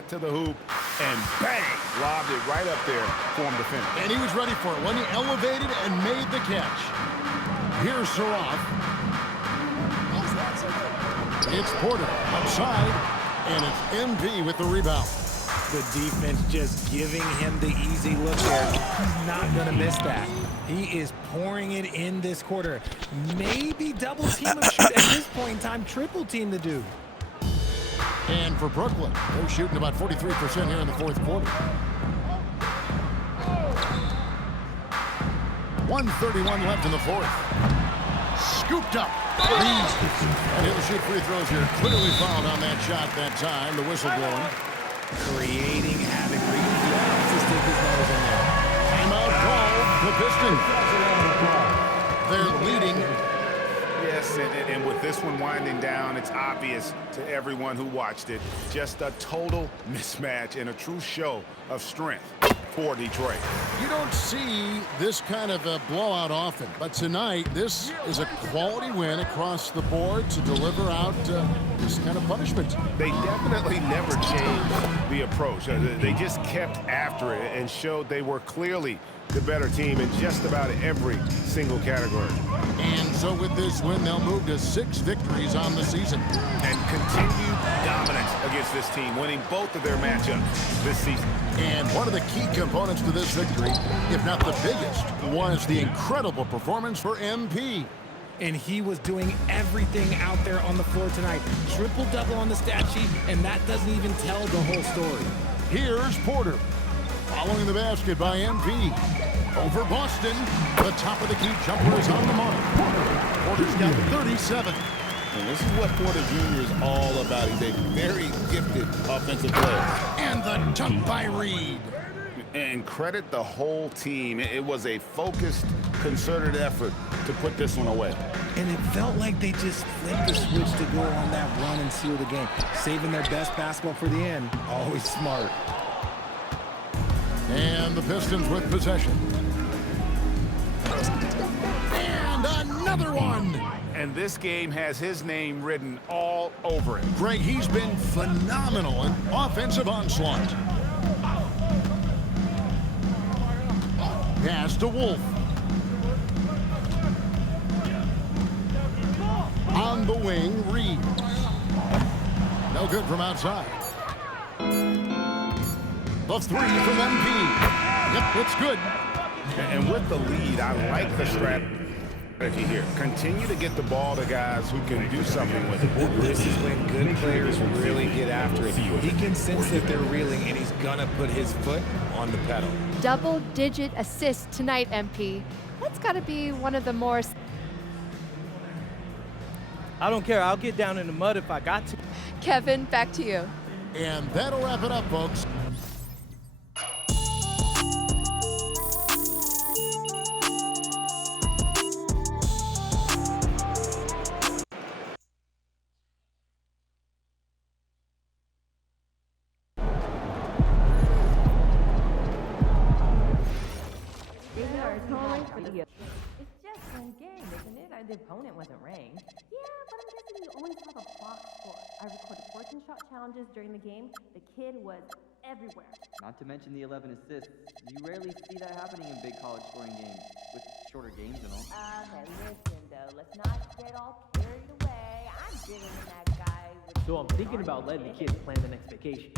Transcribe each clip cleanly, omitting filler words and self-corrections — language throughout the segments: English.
that to the hoop, and bang, lobbed it right up there for him to finish. And he was ready for it when he elevated and made the catch. Here's Saroff. It's Porter outside, and it's MP with the rebound. The defense just giving him the easy look there. He's not going to miss that. He is pouring it in this quarter. Maybe double team him at this point in time, triple team the dude. And for Brooklyn, they're shooting about 43% here in the fourth quarter. 1:31 left in the fourth. Scooped up. And he'll shoot free throws here. Clearly fouled on that shot that time. The whistle blowing. Creating havoc. He has to stick his nose in there. Timeout called. The Pistons. They're leading. Yes, and with this one winding down, it's obvious to everyone who watched it. Just a total mismatch and a true show of strength for Detroit. You don't see this kind of a blowout often, but tonight this is a quality win across the board to deliver out this kind of punishment. They definitely never changed the approach. They just kept after it and showed they were clearly the better team in just about every single category. And so with this win, they'll move to 6 victories on the season. And continued dominance against this team, winning both of their matchups this season. And one of the key components to this victory, if not the biggest, was the incredible performance for MP. And he was doing everything out there on the floor tonight. Triple-double on the stat sheet, and that doesn't even tell the whole story. Here's Porter. Following the basket by MP. Over Boston. The top of the key jumper is on the mark. Porter's got 37. And this is what Porter Jr. is all about. He's a very gifted offensive player. And the dunk by Reed. And credit the whole team. It was a focused, concerted effort to put this one away. And it felt like they just flipped the switch to go on that run and seal the game. Saving their best basketball for the end. Always smart. And the Pistons with possession. And another one. And this game has his name written all over it. Greg, he's been phenomenal in offensive onslaught. Pass to Wolf. On the wing, Reeves. No good from outside. The three from MP. Yep, it's good. And with the lead, I like the strategy here. Continue to get the ball to guys who can do something with it. This is when good players really get after it. He can sense that they're reeling, and he's gonna put his foot on the pedal. Double-digit assists tonight, MP. That's got to be one of the more... I don't care. I'll get down in the mud if I got to. Kevin, back to you. And that'll wrap it up, folks. It's just one game, isn't it? The opponent wasn't ranked. Yeah, but I'm guessing you always have a box score. I recorded 14 shot challenges during the game. The kid was everywhere. Not to mention the 11 assists. You rarely see that happening in big college scoring games, with shorter games and all. Okay, listen though, let's not get all carried away. I'm giving that guy with So I'm thinking about letting the kids plan the next vacation.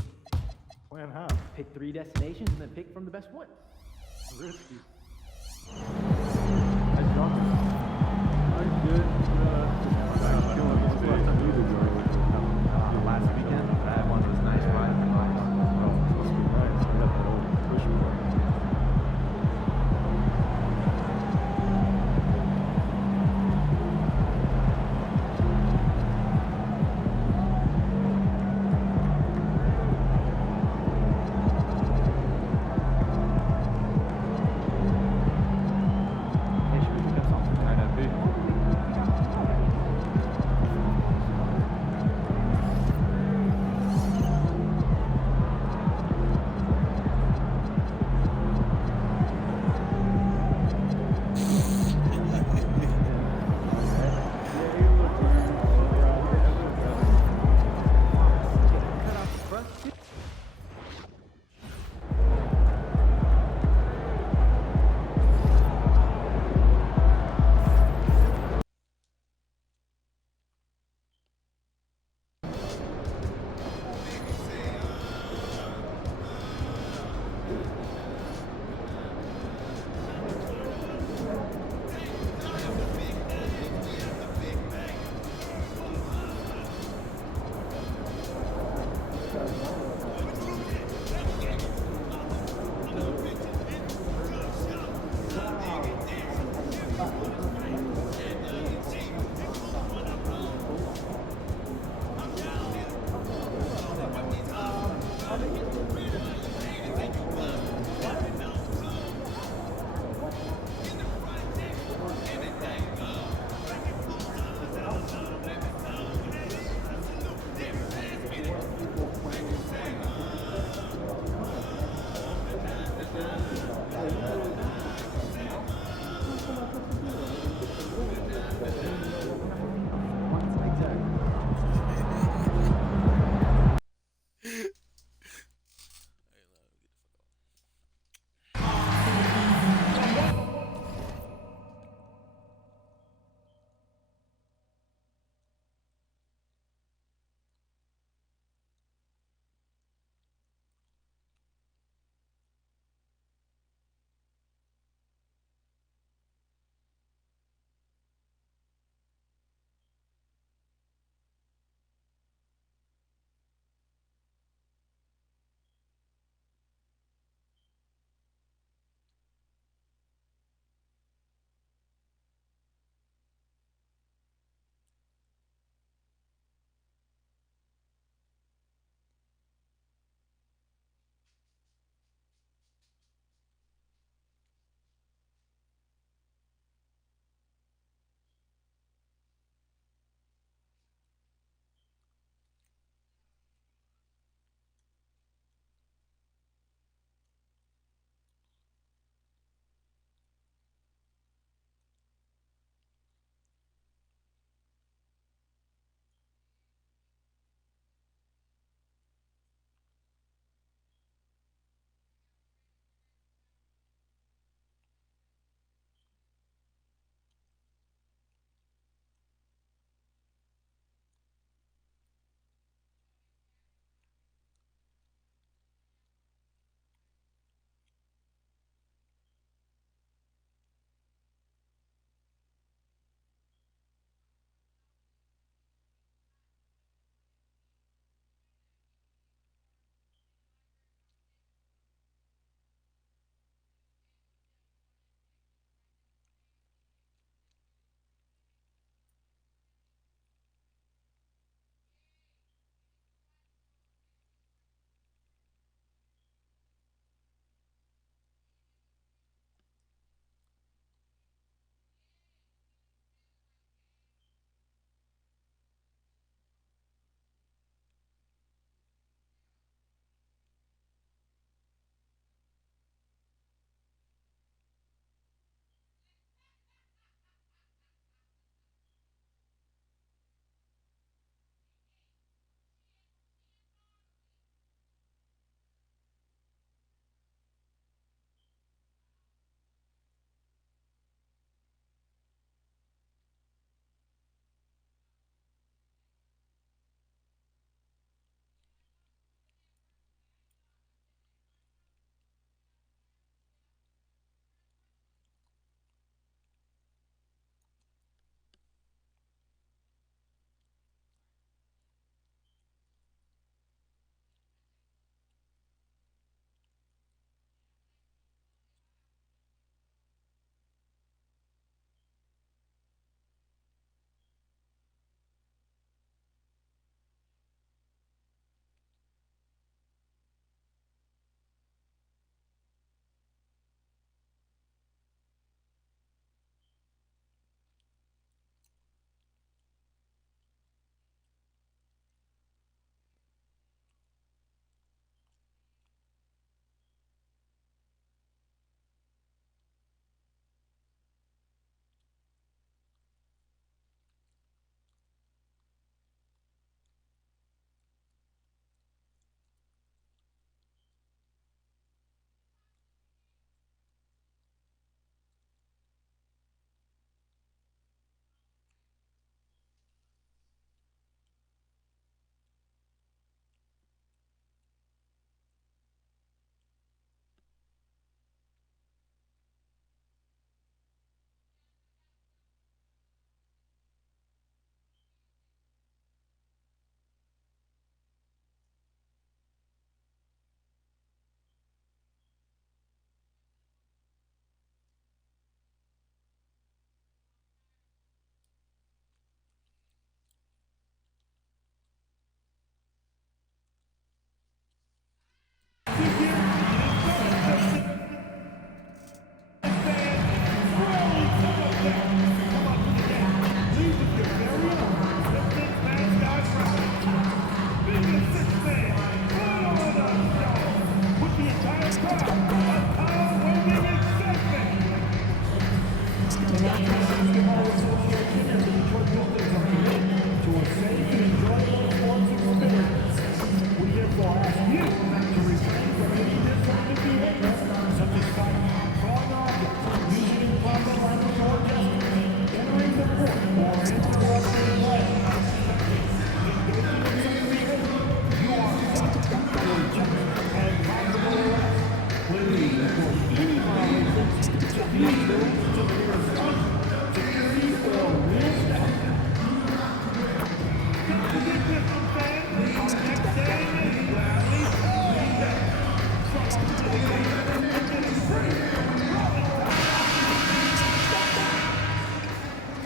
Plan how? Pick 3 destinations and then pick from the best one. Risky. Last weekend, I had one of those nice rides in life.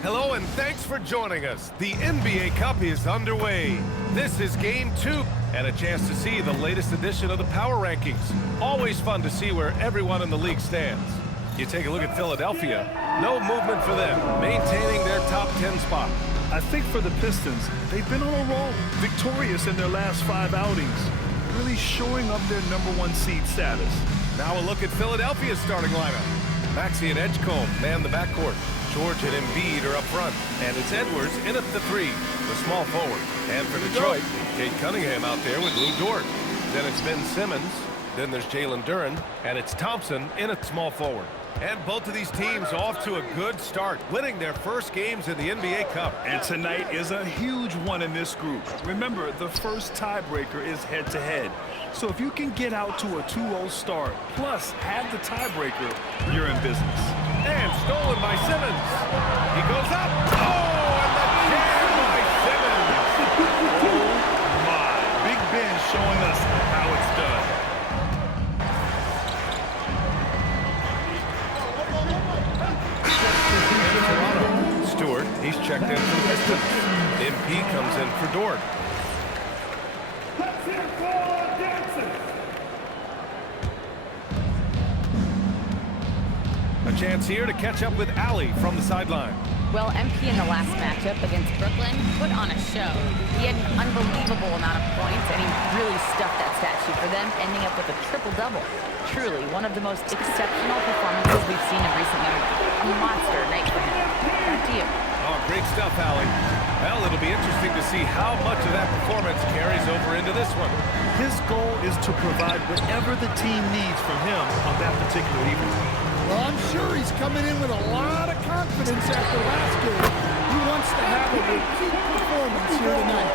Hello and thanks for joining us. The NBA Cup is underway. This is Game 2 and a chance to see the latest edition of the Power Rankings. Always fun to see where everyone in the league stands. You take a look at Philadelphia, no movement for them, maintaining their top 10 spot. I think for the Pistons, they've been on a roll, victorious in their last 5 outings, really showing up their #1 seed status. Now a look at Philadelphia's starting lineup. Maxey and Edgecombe man the backcourt. George and Embiid are up front, and it's Edwards in at the 3, the small forward. And for Detroit, Kate Cunningham out there with Lou Dort. Then it's Ben Simmons, then there's Jalen Duren, and it's Thompson in at small forward. And both of these teams off to a good start, winning their first games in the NBA Cup. And tonight is a huge one in this group. Remember, the first tiebreaker is head-to-head. So if you can get out to a 2-0 start, plus have the tiebreaker, you're in business. And stolen by Simmons. He goes up. Oh, and the jam by Simmons. Oh, my. Big Ben showing us how it's done. Stewart, he's checked in for the Pistons. MP comes in for Dort. A chance here to catch up with Allie from the sideline. Well, MP in the last matchup against Brooklyn put on a show. He had an unbelievable amount of points, and he really stuffed that stat sheet for them, ending up with a triple-double. Truly, one of the most exceptional performances we've seen in recent memory. A monster night for him. Back to you. Oh, great stuff, Allie. Well, it'll be interesting to see how much of that performance carries over into this one. His goal is to provide whatever the team needs from him on that particular evening. Well, I'm sure he's coming in with a lot of confidence after last game. He wants to have a repeat performance here tonight.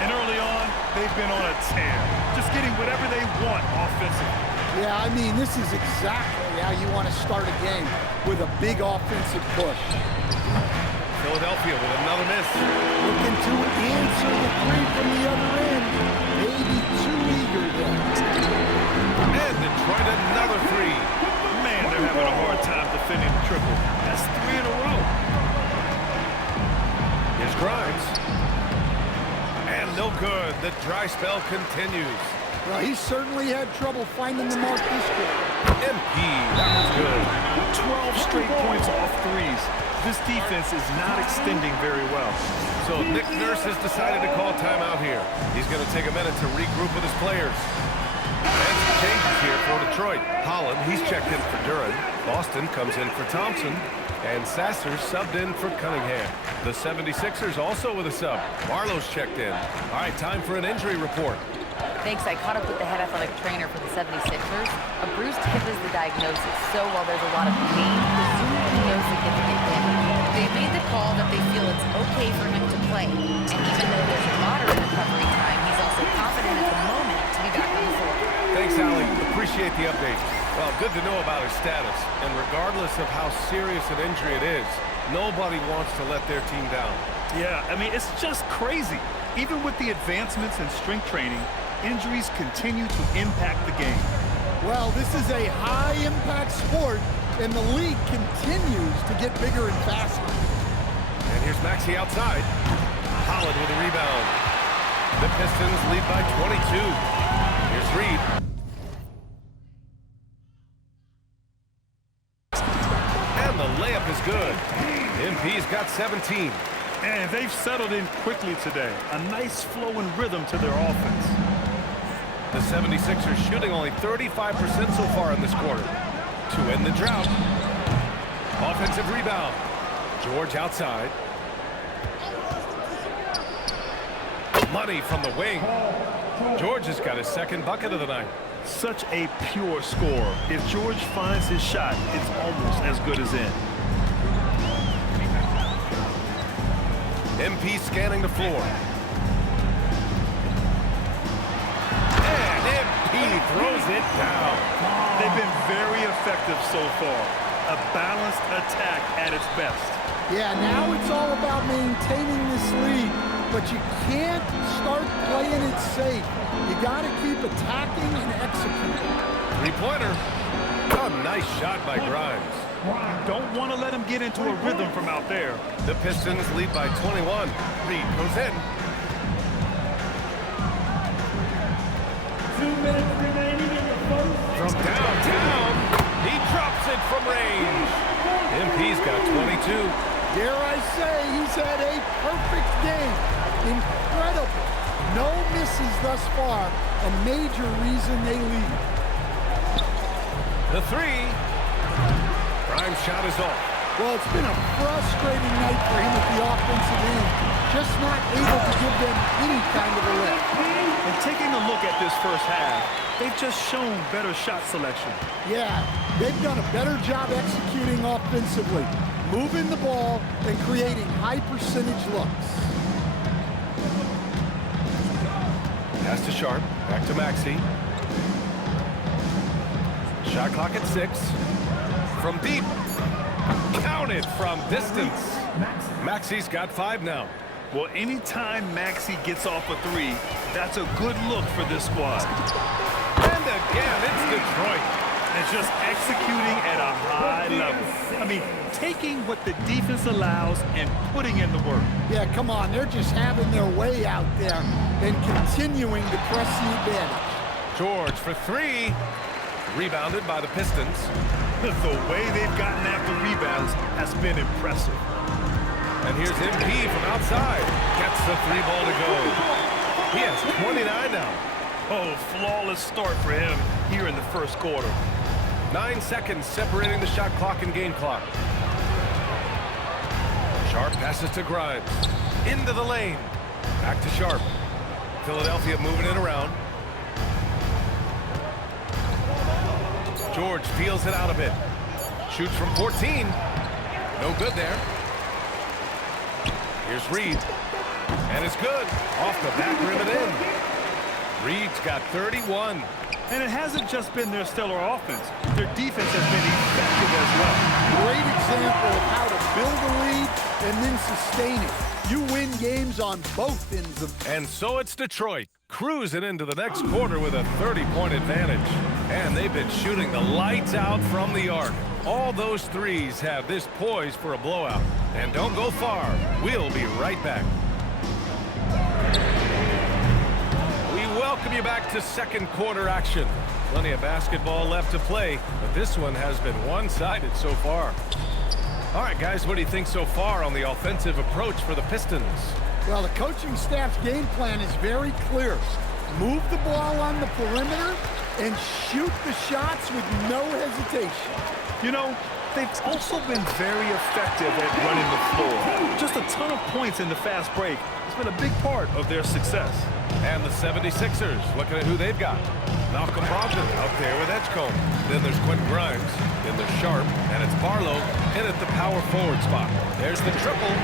And early on, they've been on a tear, just getting whatever they want offensively. Yeah, I mean, this is exactly how you want to start a game, with a big offensive push. Philadelphia with another miss. Looking to answer the three from the other end. Maybe too eager there. And Detroit another 3. Man, they're having a hard time defending the triple. That's 3 in a row. Here's Grimes. And no good. The dry spell continues. Well, he certainly had trouble finding the mark this quarter. MP, that was good. 12 straight points off threes. This defense is not extending very well. So Nick Nurse has decided to call timeout here. He's going to take a minute to regroup with his players. And some changes here for Detroit. Holland, he's checked in for Duren. Boston comes in for Thompson. And Sasser subbed in for Cunningham. The 76ers also with a sub. Barlow's checked in. All right, time for an injury report. Thanks. I caught up with the head athletic trainer for the 76ers. A bruised hip is the diagnosis. So while there's a lot of pain, presumably no significant damage. They made the call that they feel it's okay for him to play. And even though there's a moderate recovery time, he's also confident at the moment to be back on the floor. Thanks, Allie. Appreciate the update. Well, good to know about his status. And regardless of how serious an injury it is, nobody wants to let their team down. Yeah, I mean, it's just crazy. Even with the advancements in strength training, injuries continue to impact the game. Well, this is a high-impact sport, and the league continues to get bigger and faster. And here's Maxey outside. Holland with a rebound. The Pistons lead by 22. Here's Reed. And the layup is good. MP's got 17. And they've settled in quickly today. A nice flow and rhythm to their offense. The 76ers shooting only 35% so far in this quarter. To end the drought. Offensive rebound. George outside. Money from the wing. George has got his second bucket of the night. Such a pure scorer. If George finds his shot, it's almost as good as in. MP scanning the floor. And MP throws it down. They've been very effective so far. A balanced attack at its best. Yeah, now it's all about maintaining this lead, but you can't start playing it safe. You got to keep attacking and executing. Three-pointer. Oh, nice shot by Grimes. Don't want to let him get into a rhythm from out there. The Pistons lead by 21. Reed goes in. 2 minutes remaining in the first. From downtown, he drops it from range. MP's got 22. Dare I say, he's had a perfect game. Incredible. No misses thus far. A major reason they lead. The three. Grimes' shot is off. Well, it's been a frustrating night for him at the offensive end. Just not able to give them any kind of a lift. And taking a look at this first half, they've just shown better shot selection. Yeah, they've done a better job executing offensively, moving the ball and creating high percentage looks. Pass to Sharp, back to Maxey. Shot clock at 6. From deep. Counted from distance. Maxey's got 5 now. Well, anytime Maxey gets off a three, that's a good look for this squad. And again, it's Detroit. And just executing at a high level. I mean, taking what the defense allows and putting in the work. Yeah, come on. They're just having their way out there and continuing to press the advantage. George for 3. Rebounded by the Pistons. The way they've gotten after rebounds has been impressive. And here's MP from outside. Gets the 3 ball to go. He has 29 now. Oh, flawless start for him here in the first quarter. 9 seconds separating the shot clock and game clock. Sharp passes to Grimes. Into the lane. Back to Sharp. Philadelphia moving it around. George feels it out a bit. Shoots from 14. No good there. Here's Reed. And it's good. Off the back rim and in. Reed's got 31. And it hasn't just been their stellar offense. Their defense has been effective as well. Great example of how to build a lead and then sustain it. You win games on both ends of. And so it's Detroit cruising into the next quarter with a 30-point advantage. And they've been shooting the lights out from the arc. All those threes have this poised for a blowout. And don't go far. We'll be right back. We welcome you back to second quarter action. Plenty of basketball left to play, but this one has been one-sided so far. All right, guys, what do you think so far on the offensive approach for the Pistons? Well, the coaching staff's game plan is very clear. Move the ball on the perimeter and shoot the shots with no hesitation. You know, they've also been very effective at running the floor. Just a ton of points in the fast break. It's been a big part of their success. And the 76ers, looking at who they've got. Malcolm Brogdon out there with Edgecombe. Then there's Quentin Grimes. Then there's Sharp. And it's Barlow in at the power forward spot. There's the triple.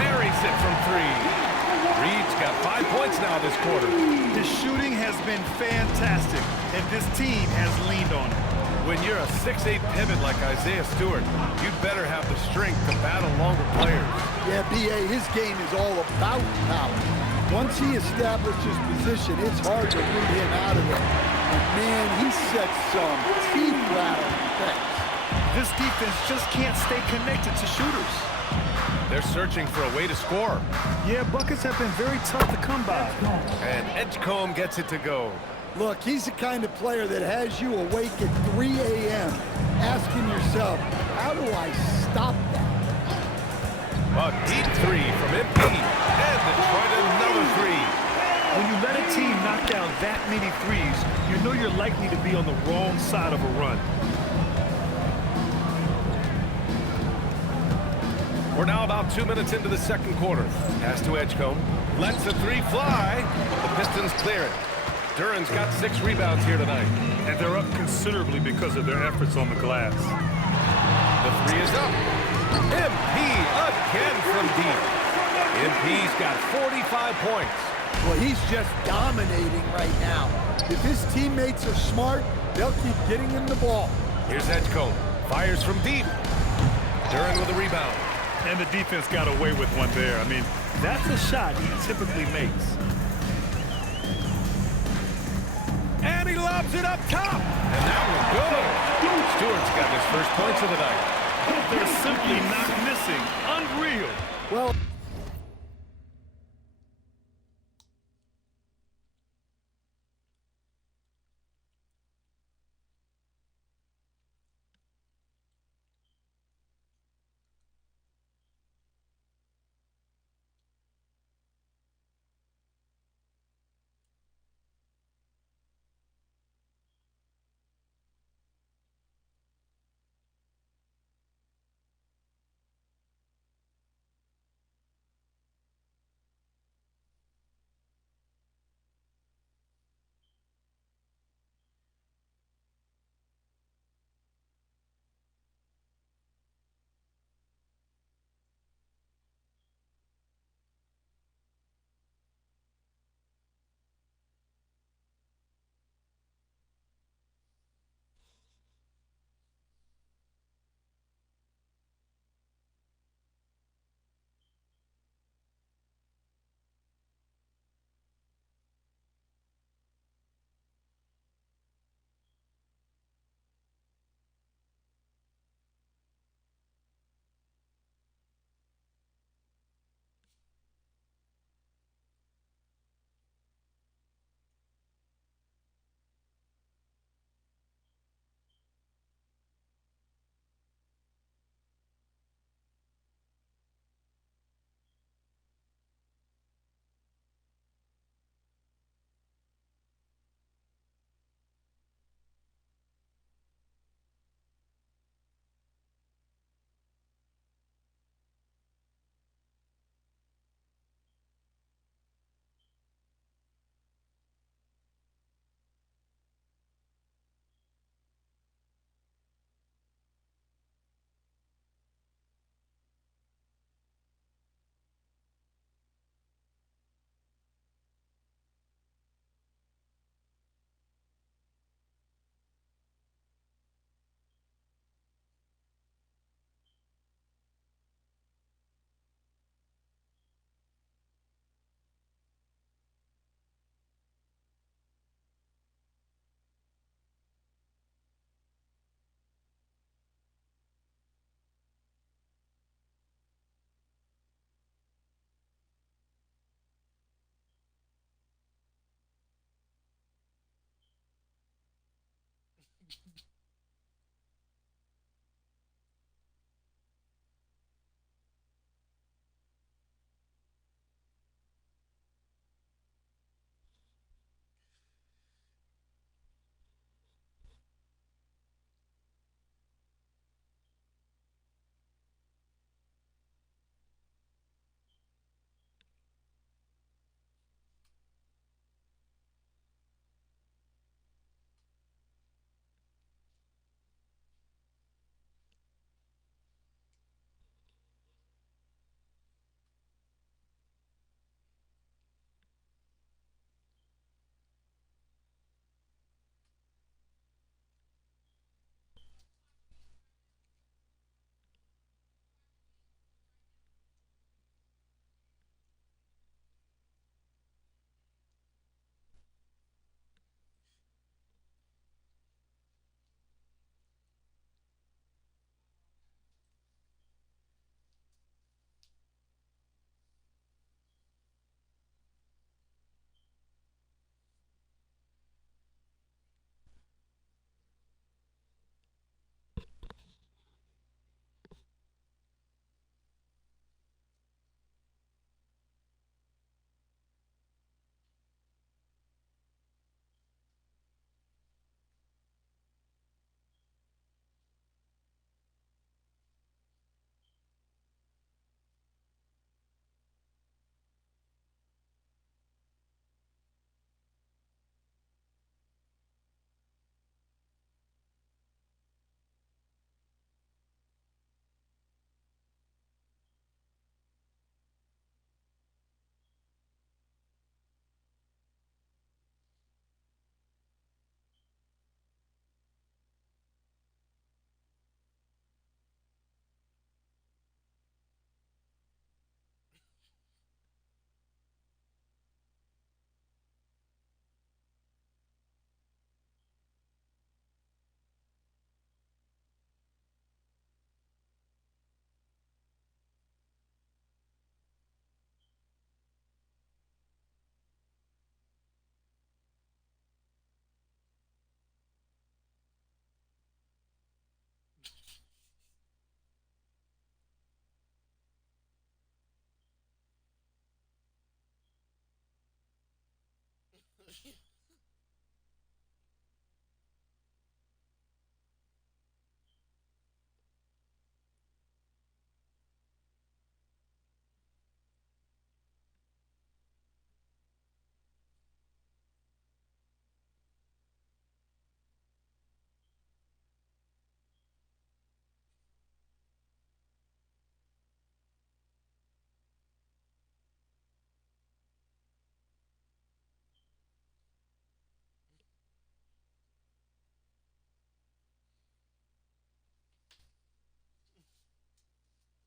Buries it from 3. Reed's got 5 points now this quarter. His shooting has been fantastic, and this team has leaned on it. When you're a 6'8 pivot like Isaiah Stewart, you'd better have the strength to battle longer players. Yeah, B.A., his game is all about power. Once he establishes position, it's hard to root him out of it. And man, he sets some teeth-rattling things. This defense just can't stay connected to shooters. They're searching for a way to score. Yeah, buckets have been very tough to come by. And Edgecombe gets it to go. Look, he's the kind of player that has you awake at 3 a.m. asking yourself, how do I stop that? A deep 3 from MP. And Detroit another 3. When you let a team knock down that many threes, you know you're likely to be on the wrong side of a run. We're now about 2 minutes into the second quarter. Pass to Edgecombe. Lets the three fly. The Pistons clear it. Duran's got 6 rebounds here tonight. And they're up considerably because of their efforts on the glass. The three is up. MP again from deep. MP's got 45 points. Well, he's just dominating right now. If his teammates are smart, they'll keep getting him the ball. Here's Edgecombe. Fires from deep. Duran with a rebound. And the defense got away with one there. I mean, that's a shot he typically makes. And he lobs it up top. And that one good. Stewart's got his first points of the night. They're simply not missing. Unreal. Well,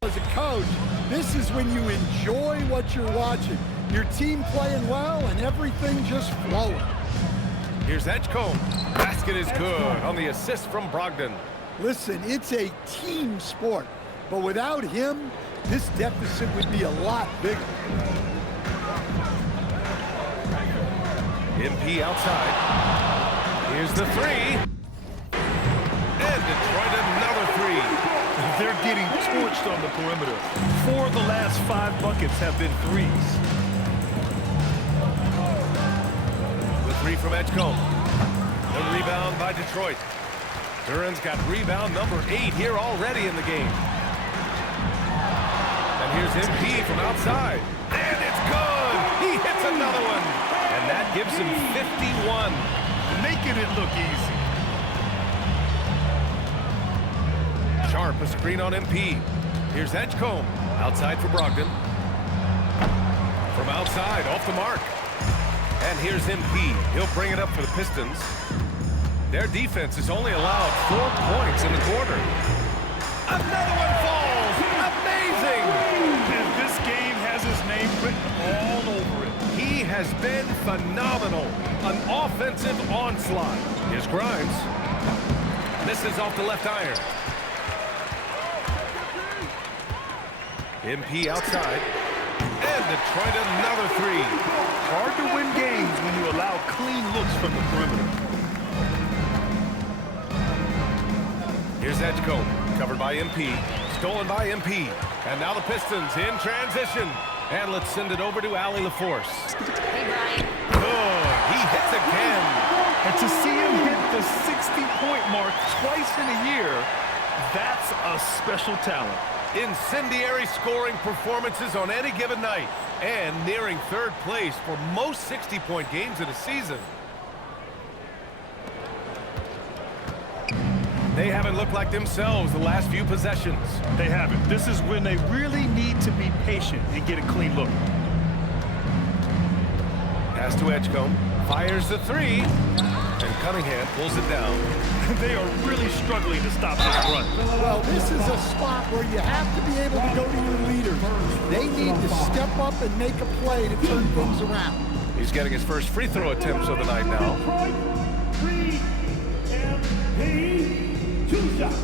As a coach, this is when you enjoy what you're watching. Your team playing well and everything just flowing. Here's Edgecombe. Basket is good on the assist from Brogdon. Listen, it's a team sport, but without him, this deficit would be a lot bigger. MP outside. Here's the three. And Detroit another three. They're getting torched on the perimeter. 4 of the last 5 buckets have been threes. The three from Edgecombe. The rebound by Detroit. Duran's got rebound number 8 here already in the game. And here's MP from outside. And it's good! He hits another one! And that gives him 51. Making it look easy. Sharp, a screen on MP. Here's Edgecombe. Outside for Brogdon. From outside, off the mark. And here's MP. He'll bring it up for the Pistons. Their defense has only allowed 4 points in the quarter. Another one falls! Amazing! And this game has his name written all over it. He has been phenomenal. An offensive onslaught. Here's Grimes. Misses off the left iron. MP outside. And Detroit another three. Hard to win games when you allow clean looks from the perimeter. Here's Edgecombe, covered by MP. Stolen by MP. And now the Pistons in transition. And let's send it over to Allie LaForce. Hey, Brian. Good. He hits again. And to see him hit the 60-point mark twice in a year, that's a special talent. Incendiary scoring performances on any given night. And nearing 3rd place for most 60-point games in a season. They haven't looked like themselves the last few possessions. They haven't. This is when they really need to be patient and get a clean look. Pass to Edgecombe. Fires the three. And Cunningham pulls it down. They are really struggling to stop this run. Well, this is a spot where you have to be able to go to your leaders. They need to step up and make a play to turn things around. He's getting his first free throw attempts of the night now. 3 MP, 2 shots.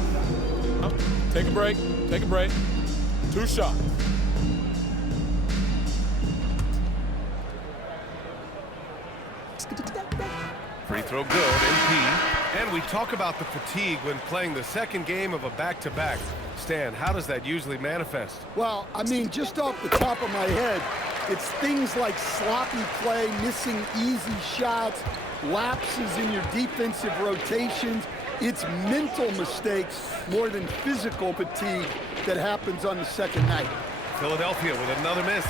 Take a break. Take a break. 2 shots. Free throw good, MP. And we talk about the fatigue when playing the second game of a back-to-back. Stan, how does that usually manifest? Well, I mean, just off the top of my head, it's things like sloppy play, missing easy shots, lapses in your defensive rotations. It's mental mistakes more than physical fatigue that happens on the second night. Philadelphia with another miss.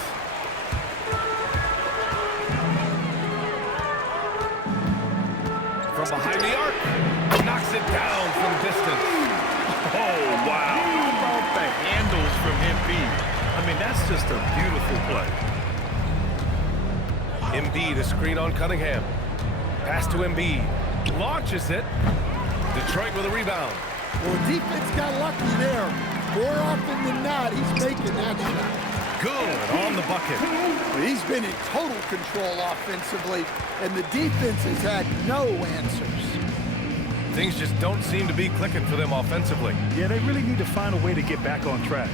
From behind the arc, knocks it down from distance. Oh, wow. How about the handles from MP? I mean, that's just a beautiful play. Embiid, a screen on Cunningham. Pass to Embiid. Launches it. Detroit with a rebound. Well, defense got lucky there. More often than not, he's making that shot. Good on the bucket. He's been in total control offensively, and the defense has had no answers. Things just don't seem to be clicking for them offensively. Yeah, they really need to find a way to get back on track.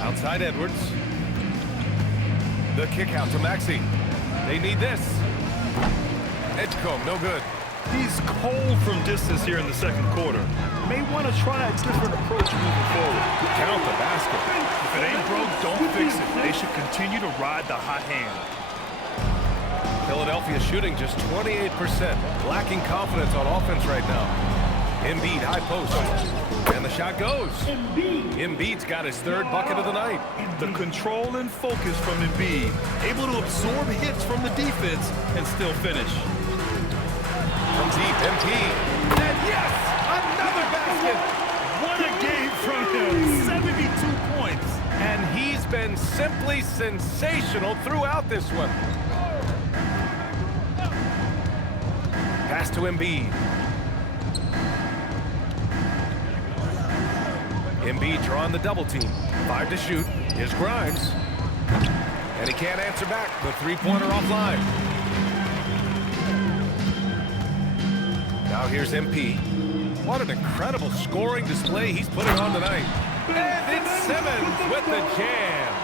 Outside Edwards. The kick out to Maxey. They need this. Edgecombe, no good. He's cold from distance here in the second quarter. May want to try a different approach moving forward. Count the basket. If it ain't broke, don't fix it. They should continue to ride the hot hand. Philadelphia shooting just 28%, lacking confidence on offense right now. Embiid, high post, and the shot goes. Embiid's got his third bucket of the night. The control and focus from Embiid, able to absorb hits from the defense and still finish. From deep, MP, and yes, another basket. What a game from him, 72 points. And he's been simply sensational throughout this one. Pass to Embiid. Embiid drawing the double team. 5 to shoot. Here's Grimes. And he can't answer back. The three-pointer offline. Now here's MP. What an incredible scoring display he's putting on tonight. And it's Simmons with the jam.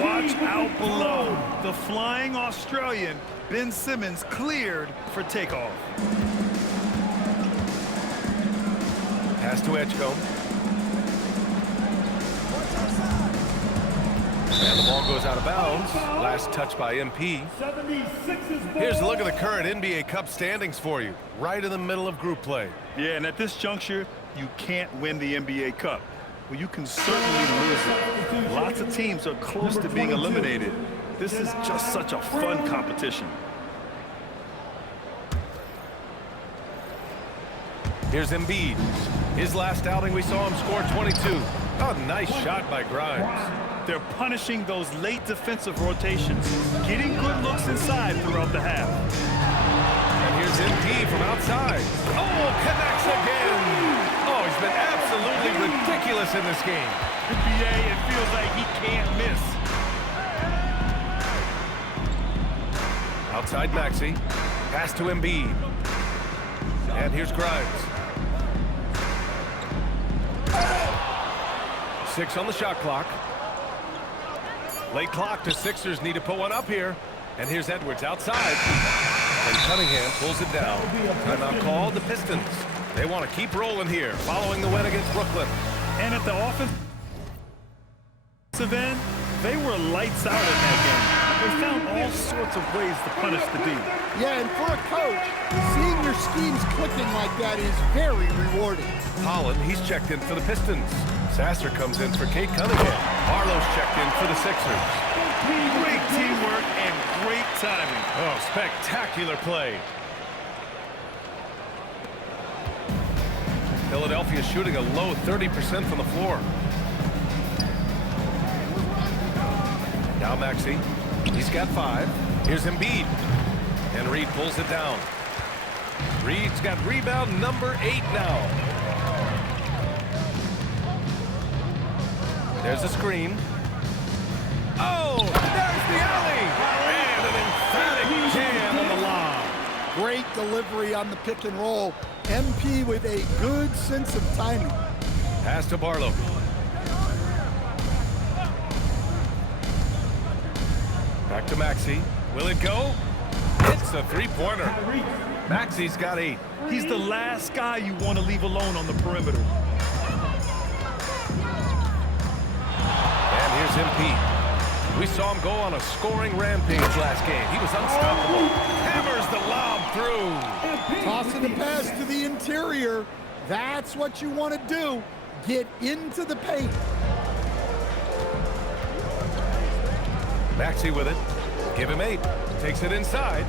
Watch out below. The flying Australian, Ben Simmons, cleared for takeoff. Pass to Edgecombe. And the ball goes out of bounds. Last touch by MP. Here's a look at the current NBA Cup standings for you. Right in the middle of group play. Yeah, and at this juncture, you can't win the NBA Cup. Well, you can certainly lose it. Lots of teams are close to being eliminated. This is just such a fun competition. Here's Embiid. His last outing, we saw him score 22. Oh, nice shot by Grimes. They're punishing those late defensive rotations, getting good looks inside throughout the half. And here's MP from outside. Oh, connects again. Oh, he's been absolutely ridiculous in this game. NBA, it feels like he can't miss. Outside Maxey. Pass to Embiid. And here's Grimes. 6 on the shot clock. Late clock, the Sixers need to put one up here. And here's Edwards outside. And Cunningham pulls it down. Timeout called, the Pistons. They want to keep rolling here, following the win against Brooklyn. And at the offensive end, they were lights out in that game. They found all sorts of ways to punish the D. Yeah, and for a coach, seeing your schemes clicking like that is very rewarding. Holland, he's checked in for the Pistons. Sasser comes in for Kate Cunningham. Barlow's checked in for the Sixers. Great teamwork and great timing. Oh, spectacular play. Philadelphia shooting a low 30% from the floor. Now Maxey. He's got 5. Here's Embiid. And Reed pulls it down. Reed's got rebound number 8 now. There's a screen. Oh, there's the alley. And an emphatic jam on the lob. Great delivery on the pick and roll. MP with a good sense of timing. Pass to Barlow. Back to Maxey. Will it go? It's a three-pointer. Maxey's got 8. He's the last guy you want to leave alone on the perimeter. And here's MP. We saw him go on a scoring rampage last game. He was unstoppable. Hammers the lob through. Tossing a pass to the interior. That's what you want to do. Get into the paint. Maxey with it. Give him 8. Takes it inside.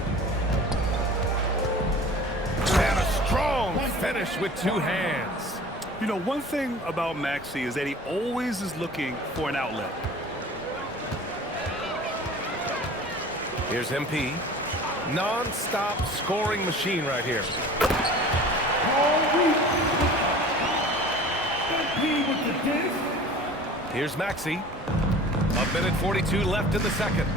And a strong finish with 2 hands. You know, one thing about Maxey is that he always is looking for an outlet. Here's MP. Non-stop scoring machine right here. Here's Maxey. 1:42 left in the second.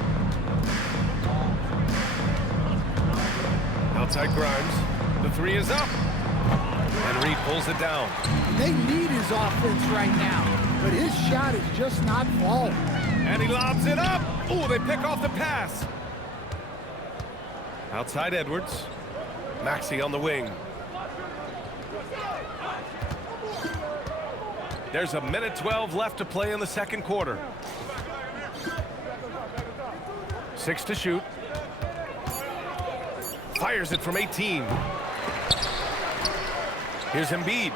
Outside Grimes. The 3 is up. And Reed pulls it down. They need his offense right now, but his shot is just not falling. And he lobs it up. Oh, they pick off the pass. Outside Edwards. Maxey on the wing. There's 1:12 left to play in the second quarter. 6 to shoot. Fires it from 18. Here's Embiid.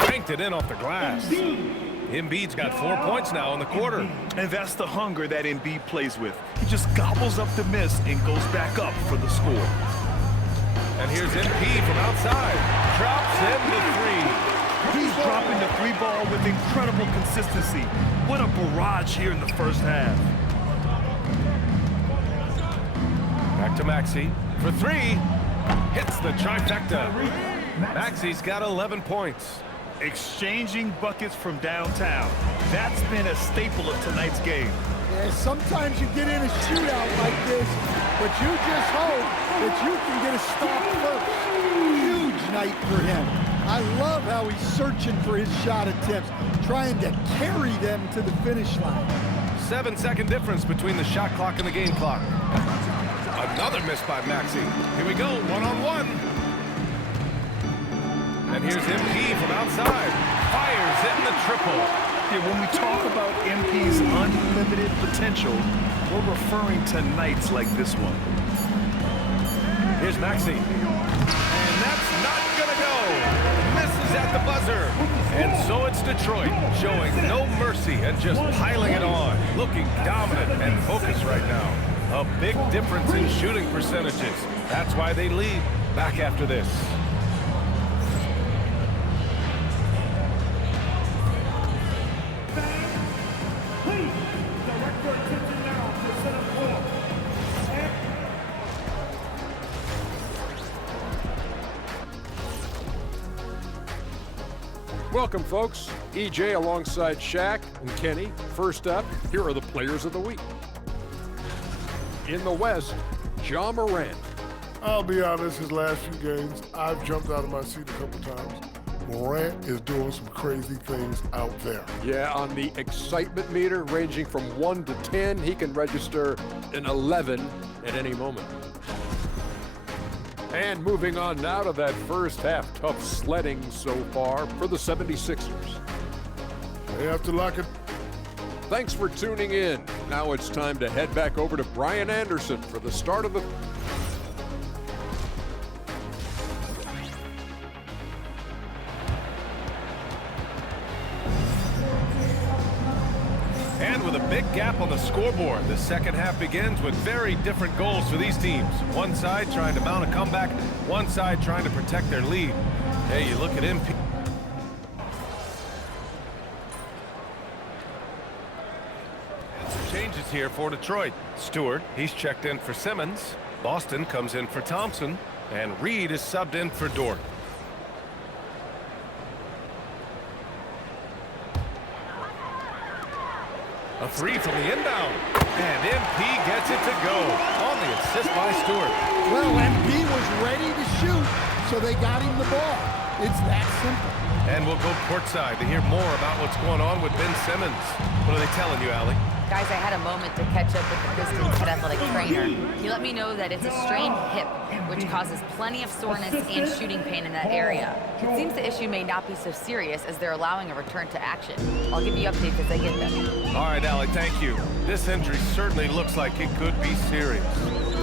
Banked it in off the glass. Embiid's got 4 points now in the quarter. And that's the hunger that Embiid plays with. He just gobbles up the miss and goes back up for the score. And here's Embiid from outside. Drops in the three. He's dropping the three ball with incredible consistency. What a barrage here in the first half. Back to Maxey for three. Hits the trifecta. Maxey's got 11 points. Exchanging buckets from downtown. That's been a staple of tonight's game. Yeah, sometimes you get in a shootout like this, but you just hope that you can get a stop first. Huge night for him. I love how he's searching for his shot attempts, trying to carry them to the finish line. 7-second difference between the shot clock and the game clock. Another miss by Maxey. Here we go, one-on-one. And here's MP from outside. Fires in the triple. Yeah, when we talk about MP's unlimited potential, we're referring to nights like this one. Here's Maxey. And that's not gonna go. Misses at the buzzer. And so it's Detroit, showing no mercy and just piling it on. Looking dominant and focused right now. A big difference in shooting percentages. That's why they lead. Back after this. Welcome, folks. EJ alongside Shaq and Kenny. First up, here are the players of the week. In the West, Ja Morant. I'll be honest, his last few games, I've jumped out of my seat a couple times. Morant is doing some crazy things out there. Yeah, on the excitement meter, ranging from 1 to 10, he can register an 11 at any moment. And moving on now to that first half, tough sledding so far for the 76ers. They have to lock it. Thanks for tuning in. Now it's time to head back over to Brian Anderson for the start of the... And with a big gap on the scoreboard, the second half begins with very different goals for these teams. One side trying to mount a comeback, one side trying to protect their lead. Hey, you look at MP. Changes here for Detroit. Stewart, he's checked in for Simmons. Boston comes in for Thompson. And Reed is subbed in for Dort. A three from the inbound. And MP gets it to go. On the assist by Stewart. Well, MP was ready to shoot, so they got him the ball. It's that simple. And we'll go courtside to hear more about what's going on with Ben Simmons. What are they telling you, Allie? Guys, I had a moment to catch up with the Pistons head athletic trainer. He let me know that it's a strained hip, which causes plenty of soreness and shooting pain in that area. It seems the issue may not be so serious as they're allowing a return to action. I'll give you updates as I get them. All right, Allie, thank you. This injury certainly looks like it could be serious.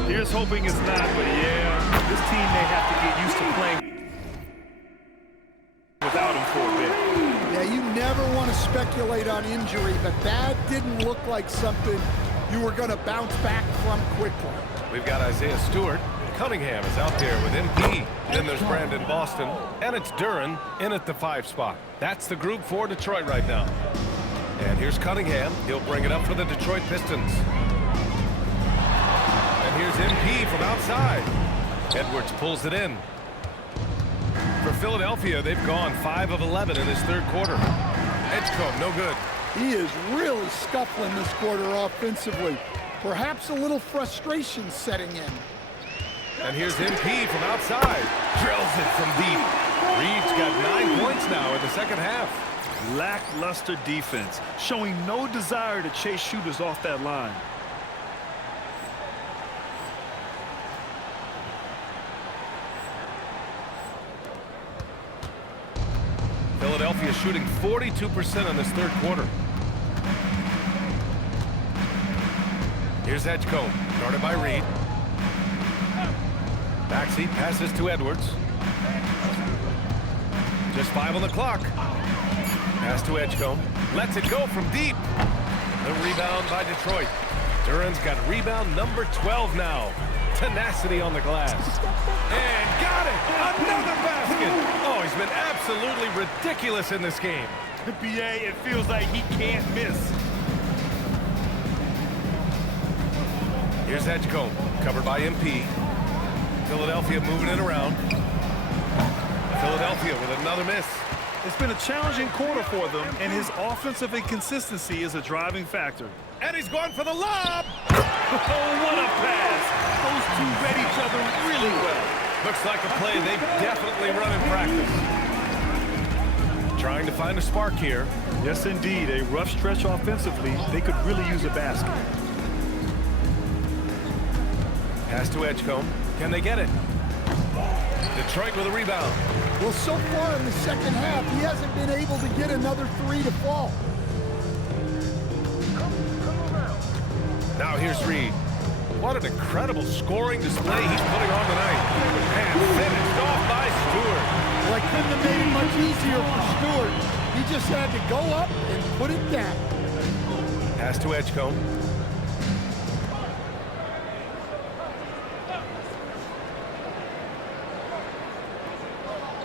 Here's hoping it's not, but yeah, this team may have to get used to playing without him for a bit. Yeah, you never want to speculate on injury, but that didn't look like something you were going to bounce back from quickly. We've got Isaiah Stewart. Cunningham is out there with MP. Then there's Brandon Boston. And it's Duren in at the 5 spot. That's the group for Detroit right now. And here's Cunningham. He'll bring it up for the Detroit Pistons. And here's MP from outside. Edwards pulls it in. For Philadelphia, they've gone 5 of 11 in this third quarter. Edgecombe, no good. He is really scuffling this quarter offensively. Perhaps a little frustration setting in. And here's MP from outside. Drills it from deep. Reed's got 9 points now in the second half. Lackluster defense, showing no desire to chase shooters off that line. Philadelphia shooting 42% in this third quarter. Here's Edgecombe, guarded by Reed. Maxey passes to Edwards. Just 5 on the clock. Pass to Edgecombe. Lets it go from deep. The rebound by Detroit. Duran's got rebound number 12 now. Tenacity on the glass. And got it! Another basket! Oh, he's been absolutely ridiculous in this game. BA, it feels like he can't miss. Here's Edgecombe, covered by MP. Philadelphia moving it around. Philadelphia with another miss. It's been a challenging quarter for them, and his offensive inconsistency is a driving factor. And he's going for the lob! Oh, what a pass! Those two read each other really well. Looks like a play they've definitely run in practice. Trying to find a spark here. Yes, indeed. A rough stretch offensively. They could really use a basket. Pass to Edgecombe. Can they get it? Detroit with a rebound. Well, so far in the second half, he hasn't been able to get another three to fall. Now here's Reed. What an incredible scoring display he's putting on tonight. And finished off by Stewart. Well, I couldn't have made it much easier for Stewart. He just had to go up and put it down. Pass to Edgecombe.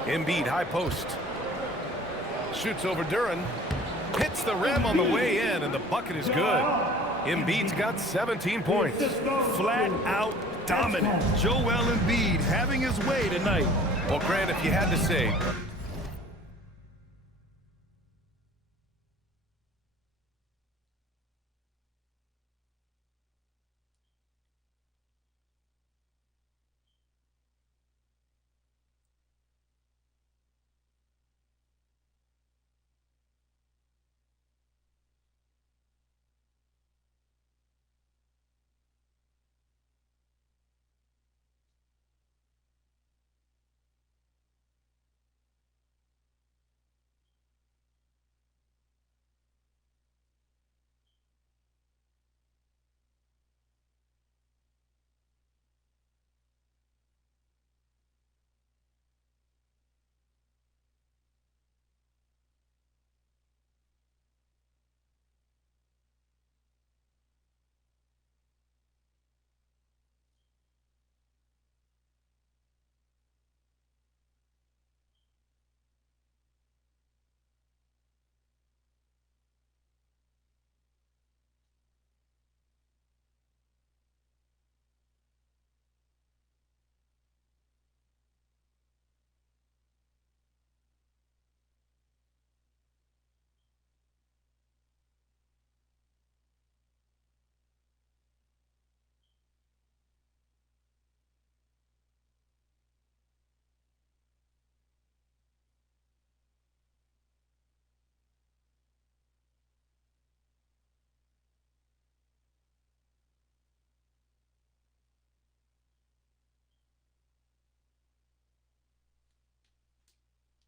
Embiid, high post. Shoots over Duran. Hits the rim on the way in, and the bucket is good. Embiid's got 17 points. Flat out dominant. Joel Embiid having his way tonight. Well, Grant, if you had to say,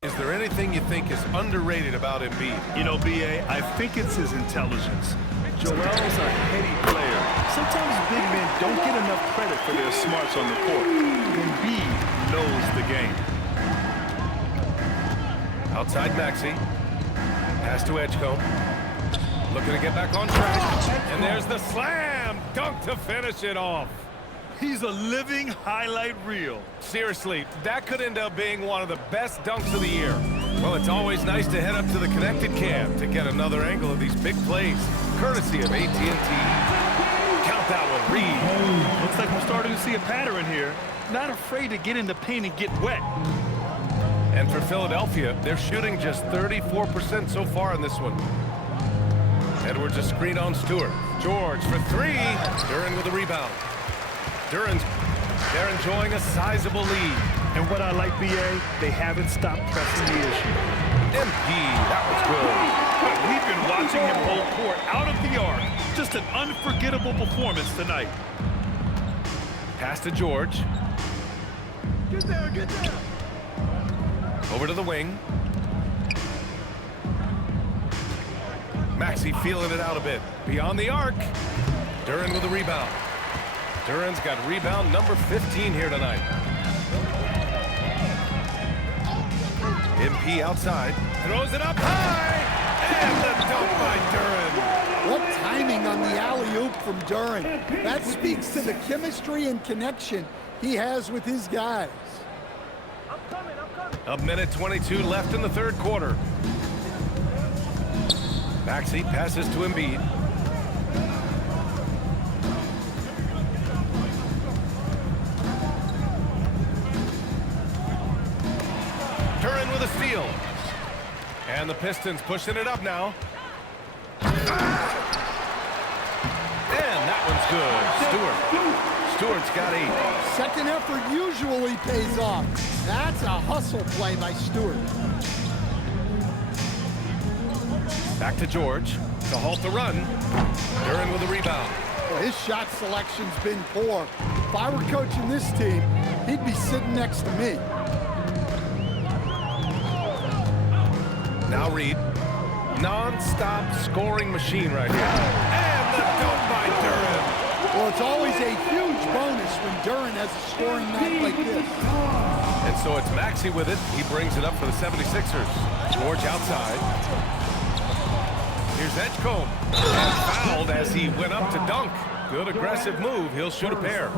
is there anything you think is underrated about Embiid? You know, B.A., I think it's his intelligence. Joel's a heady player. Sometimes big men don't get enough credit for their smarts on the court. Embiid knows the game. Outside Maxey. Pass to Edgecombe. Looking to get back on track. And there's the slam dunk to finish it off. He's a living highlight reel. Seriously, that could end up being one of the best dunks of the year. Well, it's always nice to head up to the connected cam to get another angle of these big plays, courtesy of AT&T. Count that one, Reed. Looks like we're starting to see a pattern here. Not afraid to get in the paint and get wet. And for Philadelphia, they're shooting just 34% so far in this one. Edwards a screen on Stewart. George for three. Duran with the rebound. They're enjoying a sizable lead. And what I like, B.A., they haven't stopped pressing the issue. MP, that was good. We've been watching him hold court out of the arc. Just an unforgettable performance tonight. Pass to George. Get there, get there. Over to the wing. Maxey feeling it out a bit. Beyond the arc. Duran with the rebound. Duran's got rebound number 15 here tonight. MP outside, throws it up high, and the dunk by Duren. What timing on the alley-oop from Duren. That speaks to the chemistry and connection he has with his guys. A minute 22 left in the third quarter. Maxey passes to Embiid. Duren with a steal. And the Pistons pushing it up now. And that one's good. Stewart's got 8. Second effort usually pays off. That's a hustle play by Stewart. Back to George to halt the run. Duren with a rebound. Well, his shot selection's been poor. If I were coaching this team, he'd be sitting next to me. Now Reed. Non-stop scoring machine right here. And the dunk by Duren. Well, it's always a huge bonus when Duren has a scoring night like this. And so it's Maxey with it. He brings it up for the 76ers. George outside. Here's Edgecombe. And fouled as he went up to dunk. Good aggressive move. He'll shoot a pair.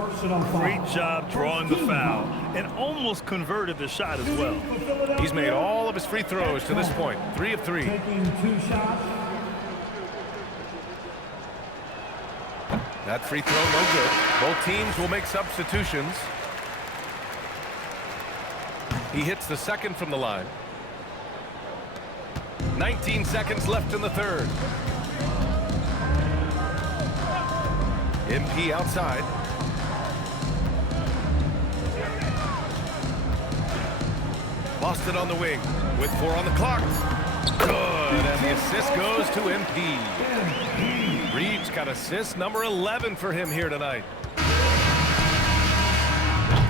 Great job drawing the foul and almost converted the shot as well. He's made all of his free throws to this point. 3 of 3. That free throw no good. Both teams will make substitutions. He hits the second from the line. 19 seconds left in the third. MP outside. Lost it on the wing with 4 on the clock. Good, and the assist goes to MP. Reed's got assist number 11 for him here tonight.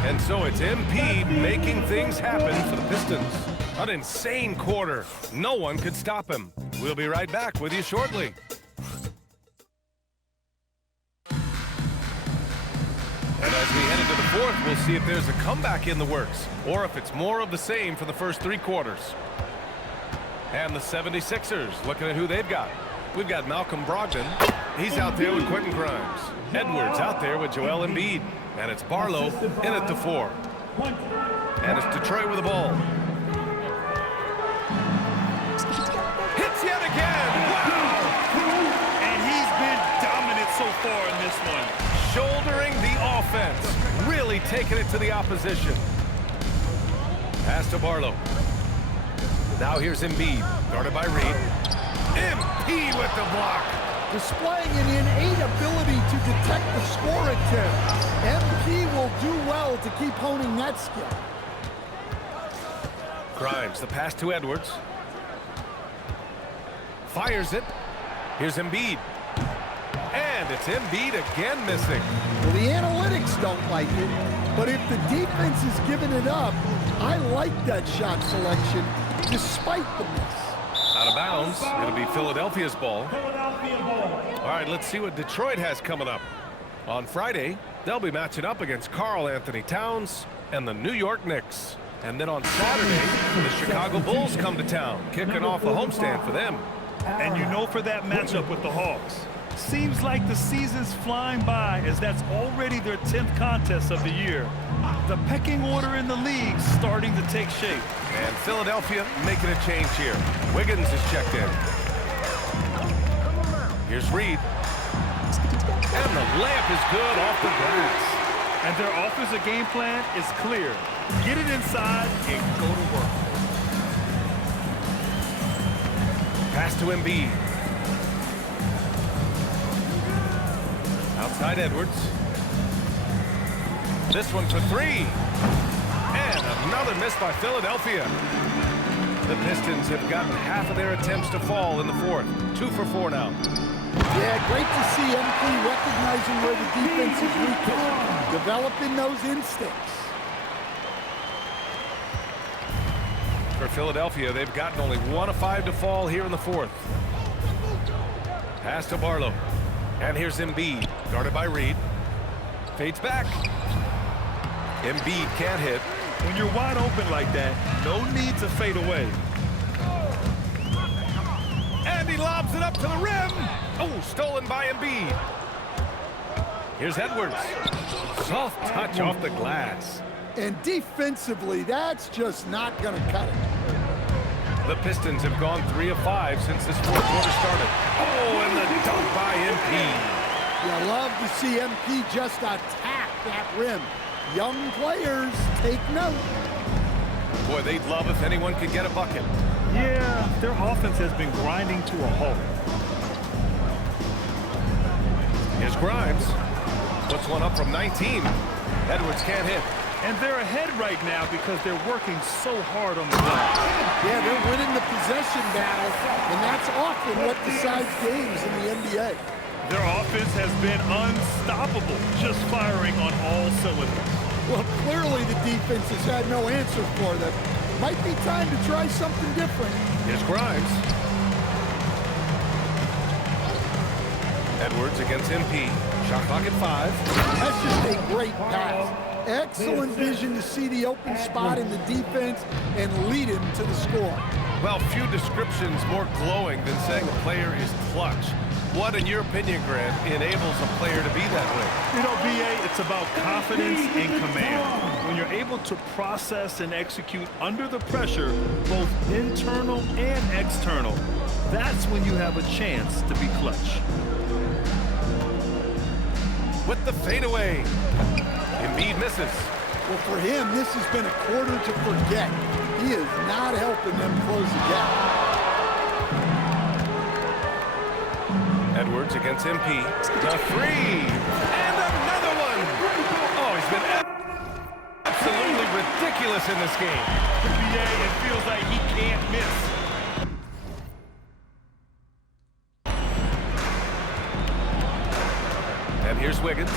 And so it's MP making things happen for the Pistons. An insane quarter. No one could stop him. We'll be right back with you shortly. And as we head into the fourth, we'll see if there's a comeback in the works or if it's more of the same for the first 3 quarters. And the 76ers looking at who they've got. We've got Malcolm Brogdon. He's out there with Quentin Grimes. Edwards out there with Joel Embiid. And it's Barlow in at the 4. And it's Detroit with the ball. Hits yet again. Wow! And he's been dominant so far in this one. Shouldering the offense. Really taking it to the opposition. Pass to Barlow. Now here's Embiid. Guarded by Reed. MP with the block. Displaying an innate ability to detect the score attempt. MP will do well to keep honing that skill. Grimes, the pass to Edwards. Fires it. Here's Embiid. And it's Embiid again missing. Well, the analytics don't like it, but if the defense is giving it up, I like that shot selection despite the miss. Out of bounds. It'll be Philadelphia's ball. All right, let's see what Detroit has coming up. On Friday, they'll be matching up against Karl Anthony Towns and the New York Knicks. And then on Saturday, the Chicago Bulls come to town, kicking off a homestand for them. And you know, for that matchup with the Hawks, seems like the season's flying by as that's already their 10th contest of the year. The pecking order in the league starting to take shape. And Philadelphia making a change here. Wiggins is checked in. Here's Reed. And the layup is good off the glass. And their offensive game plan is clear. Get it inside and go to work. Pass to Embiid. Outside Edwards. This one for 3. And another miss by Philadelphia. The Pistons have gotten half of their attempts to fall in the fourth. 2 for 4 now. Yeah, great to see MP recognizing where the defense is weakest, developing those instincts. For Philadelphia, they've gotten only 1 of 5 to fall here in the fourth. Pass to Barlow. And here's Embiid, guarded by Reed. Fades back. Embiid can't hit. When you're wide open like that, no need to fade away. And he lobs it up to the rim. Oh, stolen by Embiid. Here's Edwards. Soft touch off the glass. And defensively, that's just not going to cut it. The Pistons have gone 3 of 5 since this fourth quarter started. Oh, and the dunk by MP. You love to see MP just attack that rim. Young players, take note. Boy, they'd love if anyone could get a bucket. Yeah, their offense has been grinding to a halt. Here's Grimes. Puts one up from 19. Edwards can't hit. And they're ahead right now because they're working so hard on the glass. Yeah, they're winning the possession battle, and that's often what decides games in the NBA. Their offense has been unstoppable, just firing on all cylinders. Well, clearly the defense has had no answer for them. Might be time to try something different. Here's Grimes. Edwards against MP. Shot clock at 5. That's just a great pass. Excellent vision to see the open spot in the defense and lead him to the score. Well, few descriptions more glowing than saying a player is clutch. What, in your opinion, Grant, enables a player to be that way? You know, B.A., it's about confidence and command. When you're able to process and execute under the pressure, both internal and external, that's when you have a chance to be clutch. With the fadeaway. Embiid misses. Well, for him, this has been a quarter to forget. He is not helping them close the gap. Edwards against MP. The 3. And another one. Oh, he's been absolutely ridiculous in this game. BA, it feels like he can't miss. And here's Wiggins.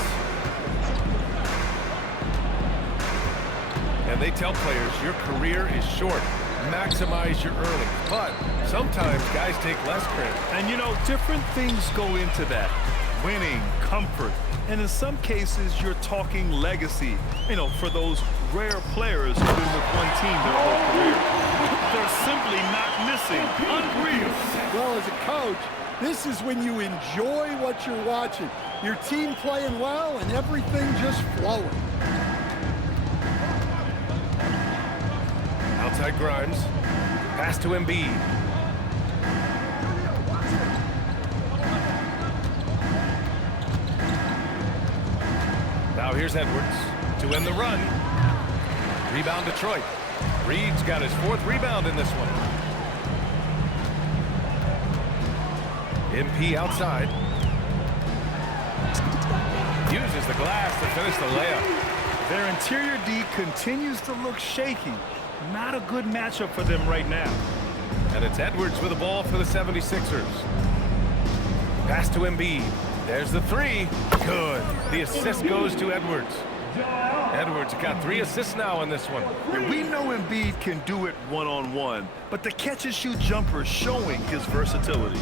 And they tell players your career is short. Maximize your earnings. But sometimes guys take less credit. And you know, different things go into that. Winning, comfort, and in some cases, you're talking legacy. You know, for those rare players who've been with one team their whole career. They're simply not missing. Unreal. Well, as a coach, this is when you enjoy what you're watching. Your team playing well and everything just flowing. Outside Grimes. Pass to Embiid. Now here's Edwards to end the run. Rebound Detroit. Reed's got his 4th rebound in this one. MP outside. Uses the glass to finish the layup. Their interior D continues to look shaky. Not a good matchup for them right now. And it's Edwards with the ball for the 76ers. Pass to Embiid. There's the 3. Good. The assist goes to Edwards. Edwards got 3 assists now in this one. And we know Embiid can do it one-on-one, but the catch-and-shoot jumper is showing his versatility.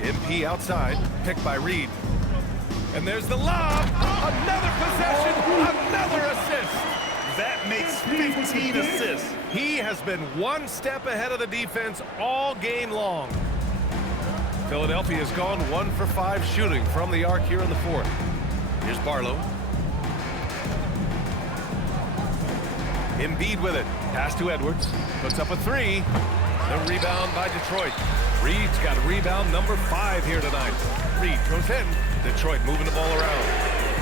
MP outside, picked by Reed. And there's the lob. Another possession, another assist. That makes 15 assists. He has been one step ahead of the defense all game long. Philadelphia has gone 1 for 5 shooting from the arc here in the 4th. Here's Barlow. Embiid with it. Pass to Edwards. Puts up a 3. The rebound by Detroit. Reed's got rebound number 5 here tonight. Reed goes in. Detroit moving the ball around.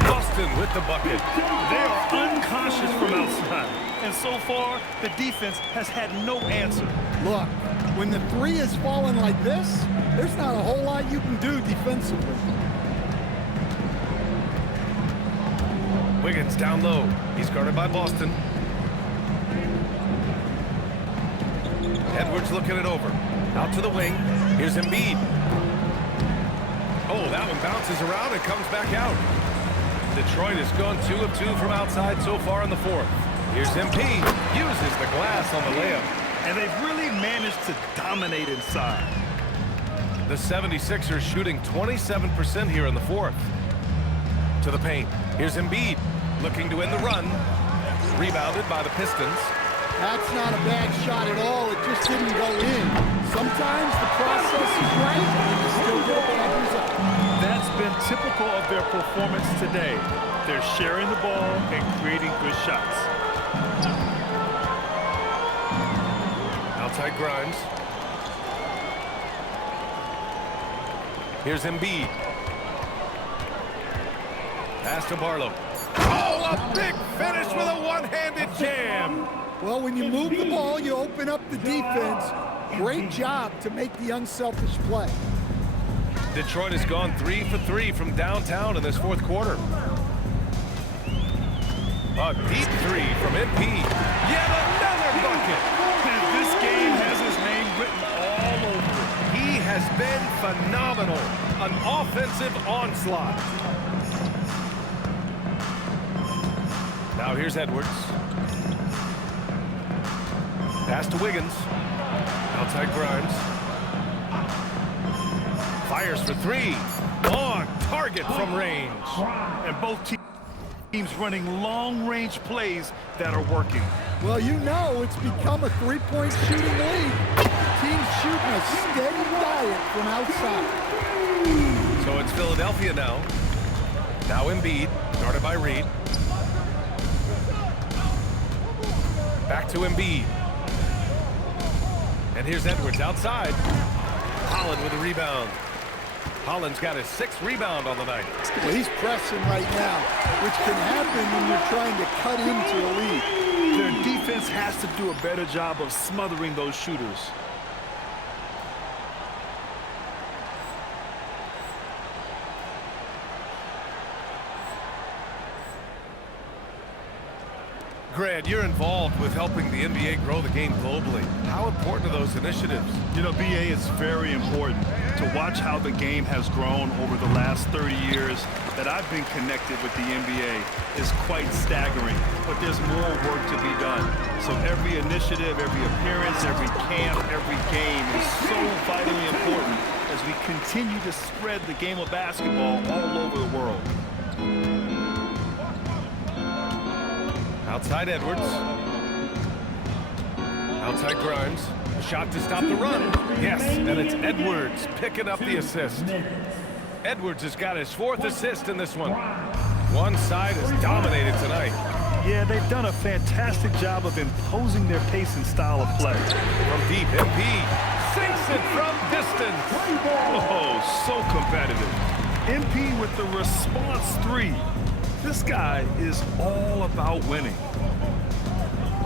Boston with the bucket. They are unconscious from outside. And so far, the defense has had no answer. Look, when the 3 is falling like this, there's not a whole lot you can do defensively. Wiggins down low. He's guarded by Boston. Edwards looking it over. Out to the wing. Here's Embiid. Oh, that one bounces around and comes back out. Detroit has gone 2 of 2 from outside so far in the 4th. Here's MP. Uses the glass on the layup. And they've really managed to dominate inside. The 76ers shooting 27% here in the 4th. To the paint. Here's Embiid, looking to win the run. Rebounded by the Pistons. That's not a bad shot at all. It just didn't go in. Sometimes the process is right, and you still get a bad result. That's been typical of their performance today. They're sharing the ball and creating good shots. Outside Grimes. Here's Embiid. Pass to Barlow. Oh, a big finish with a one-handed jam. Well, when you move the ball, you open up the defense. Great job to make the unselfish play. Detroit has gone 3 for 3 from downtown in this fourth quarter. A deep three from MP. Yet another bucket. This game has his name written all over it. He has been phenomenal. An offensive onslaught. Now here's Edwards. Pass to Wiggins. Outside Grimes. Fires for three. On target from range. And both teams running long-range plays that are working. Well, you know it's become a three-point shooting league. Teams shooting a steady diet from outside. So it's Philadelphia now. Now Embiid, guarded by Reed. Back to Embiid. And here's Edwards outside. Holland with a rebound. Holland's got his 6th rebound on the night. Well, he's pressing right now, which can happen when you're trying to cut into a lead. Their defense has to do a better job of smothering those shooters. Grant, you're involved with helping the NBA grow the game globally. How important are those initiatives? You know, BA, it's very important to watch how the game has grown over the last 30 years that I've been connected with the NBA is quite staggering, but there's more work to be done. So every initiative, every appearance, every camp, every game is so vitally important as we continue to spread the game of basketball all over the world. Outside Edwards. Outside Grimes. A shot to stop the run. Yes, and it's Edwards picking up the assist. Edwards has got his 4th assist in this one. One side has dominated tonight. Yeah, they've done a fantastic job of imposing their pace and style of play. From deep, MP sinks it from distance. Oh, so competitive. MP with the response 3. This guy is all about winning.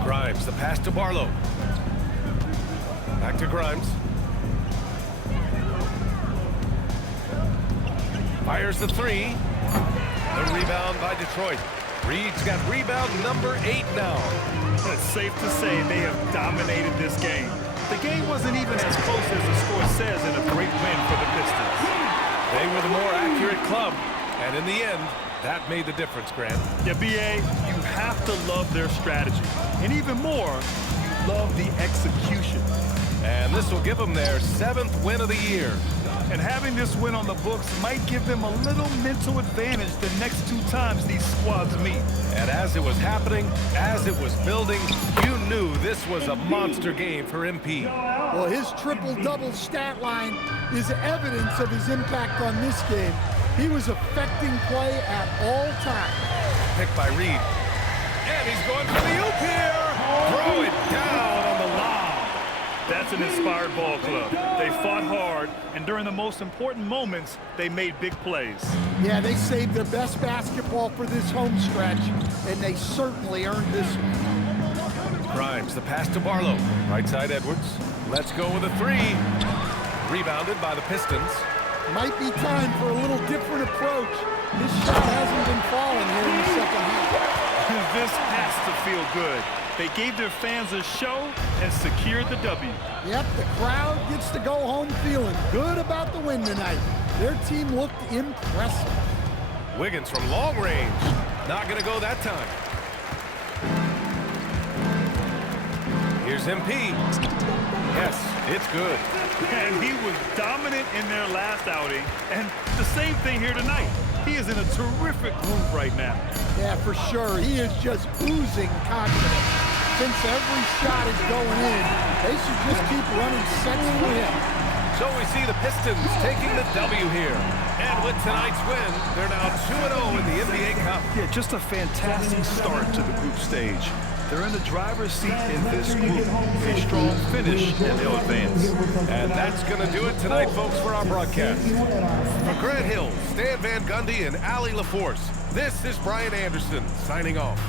Grimes, the pass to Barlow. Back to Grimes. Fires the 3. The rebound by Detroit. Reed's got rebound number 8 now. It's safe to say they have dominated this game. The game wasn't even as close as the score says in a great win for the Pistons. They were the more accurate club, and in the end, that made the difference, Grant. Yeah, BA, you have to love their strategy. And even more, you love the execution. And this will give them their 7th win of the year. And having this win on the books might give them a little mental advantage the next 2 times these squads meet. And as it was happening, as it was building, you knew this was a monster game for MP. Well, his triple-double stat line is evidence of his impact on this game. He was affecting play at all times. Picked by Reed. And he's going for the oop here. Throw it down on the lob. That's an inspired ball club. They fought hard, and during the most important moments, they made big plays. Yeah, they saved their best basketball for this home stretch, and they certainly earned this one. Grimes, the pass to Barlow. Right side Edwards. Let's go with a 3. Rebounded by the Pistons. Might be time for a little different approach. This shot hasn't been falling here in the second half. This has to feel good. They gave their fans a show and secured the W. Yep, the crowd gets to go home feeling good about the win tonight. Their team looked impressive. Wiggins from long range. Not going to go that time. Here's MP. Yes, it's good. And he was dominant in their last outing, and the same thing here tonight. He is in a terrific groove right now. Yeah, for sure. He is just oozing confidence. Since every shot is going in, they should just keep running sets for him. So we see the Pistons taking the W here. And with tonight's win, they're now 2-0 in the NBA Cup. Yeah, just a fantastic start to the group stage. They're in the driver's seat in this group. A strong finish, and they'll advance. And that's going to do it tonight, folks, for our broadcast. For Grant Hill, Stan Van Gundy, and Allie LaForce, this is Brian Anderson signing off.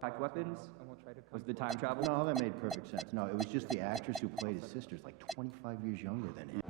Packed weapons? Was the time travel? No, that made perfect sense. No, it was just the actress who played his sister's like 25 years younger than him.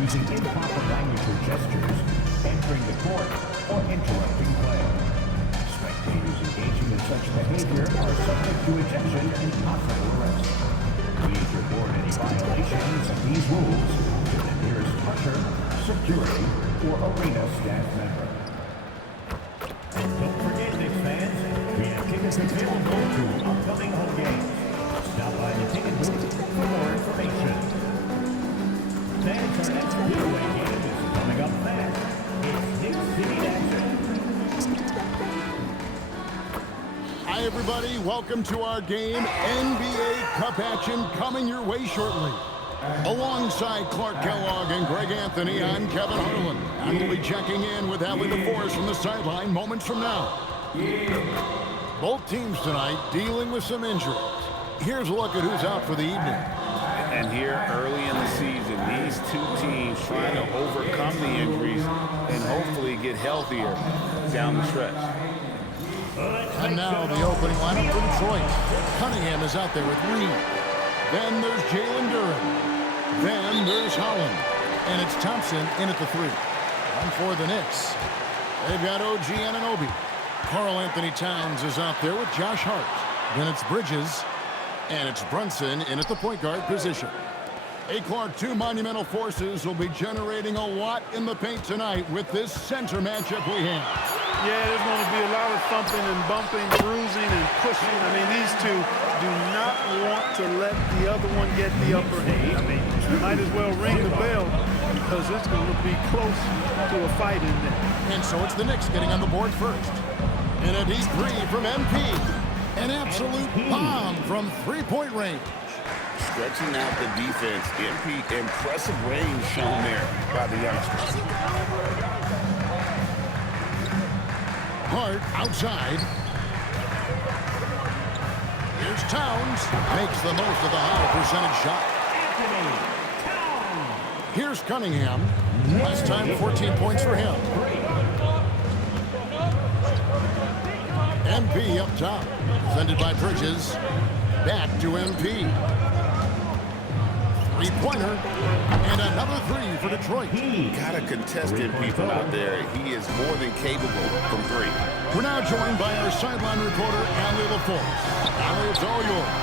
Using improper language or gestures, entering the court, or interrupting play. Spectators engaging in such behavior are subject to ejection and possible arrest. Please report any violations of these rules to the nearest usher, security, or arena staff member. And don't forget, Knicks fans, we have tickets available to upcoming home games. Stop by the ticket booth for more information. Fans, our next giveaway game is coming up fast. It's Knicks City action. Hi, everybody. Welcome to our game. NBA Cup action coming your way shortly. Alongside Clark Kellogg and Greg Anthony, I'm Kevin Harlan. And we'll be checking in with Allie LaForce from the sideline moments from now. Both teams tonight dealing with some injuries. Here's a look at who's out for the evening. And here early in the season, these two teams trying to overcome the injuries and hopefully get healthier down the stretch. And now the opening lineup for Detroit. Cunningham is out there with Reed. Then there's Jalen Duren. Then there's Holland. And it's Thompson in at the 3. And for the Knicks, they've got OG Anunoby. Karl Anthony Towns is out there with Josh Hart. Then it's Bridges. And it's Brunson in at the point guard position. A Clark, two monumental forces will be generating a lot in the paint tonight with this center matchup we have. Yeah, there's going to be a lot of thumping and bumping, bruising and pushing. I mean, these two do not want to let the other one get the upper hand. I mean, you might as well ring the bell because it's going to be close to a fight in there. And so it's the Knicks getting on the board first. And a deep three from MP. An absolute bomb from three-point range. Stretching out the defense. MP, impressive range shown there by the youngsters. Hart outside. Here's Towns. Makes the most of the high percentage shot. Here's Cunningham. Last time, 14 points for him. MP up top. Defended by Bridges. Back to MP. Three-pointer. And another 3 for Detroit. Got a contested people out there. He is more than capable from 3. We're now joined by our sideline reporter, Allie LaForce. Allie, it's all yours.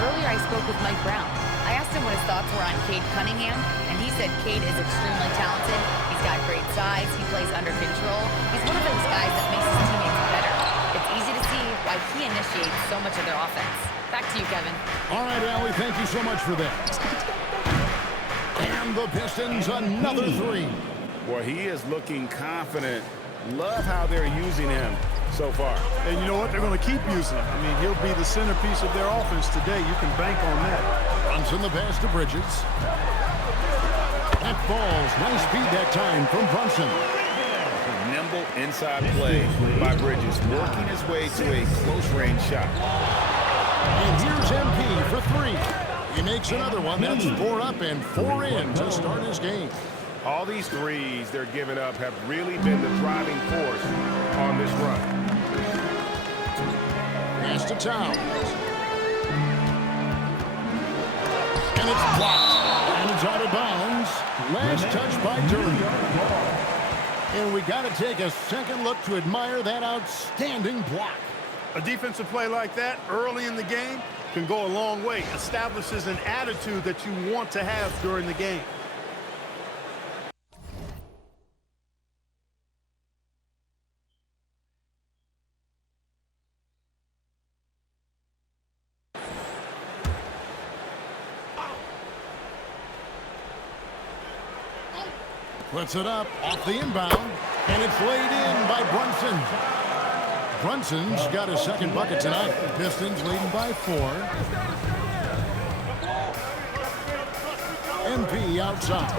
Earlier, I spoke with Mike Brown. I asked him what his thoughts were on Cade Cunningham, and he said Cade is extremely talented. He's got great size. He plays under control. He's one of those guys that makes his teammates better. It's easy to see why he initiates so much of their offense. Back to you, Kevin. All right, Allie, thank you so much for that. And the Pistons, another 3. Well, he is looking confident. Love how they're using him so far. And you know what? They're going to keep using him. I mean, he'll be the centerpiece of their offense today. You can bank on that. Brunson the pass to Bridges. That falls. Nice speed that time from Brunson. Nimble inside play by Bridges, working his way to a close-range shot. And here's MP for 3. He makes another one. That's 4 up and 4 in to start his game. All these threes they're giving up have really been the driving force on this run. Pass to Towns. And it's blocked. And it's out of bounds. Last touch by Duren. And we got to take a second look to admire that outstanding block. A defensive play like that early in the game can go a long way. Establishes an attitude that you want to have during the game. Puts it up off the inbound, and it's laid in by Brunson. Brunson's got his second bucket tonight. Pistons leading by 4. MP outside.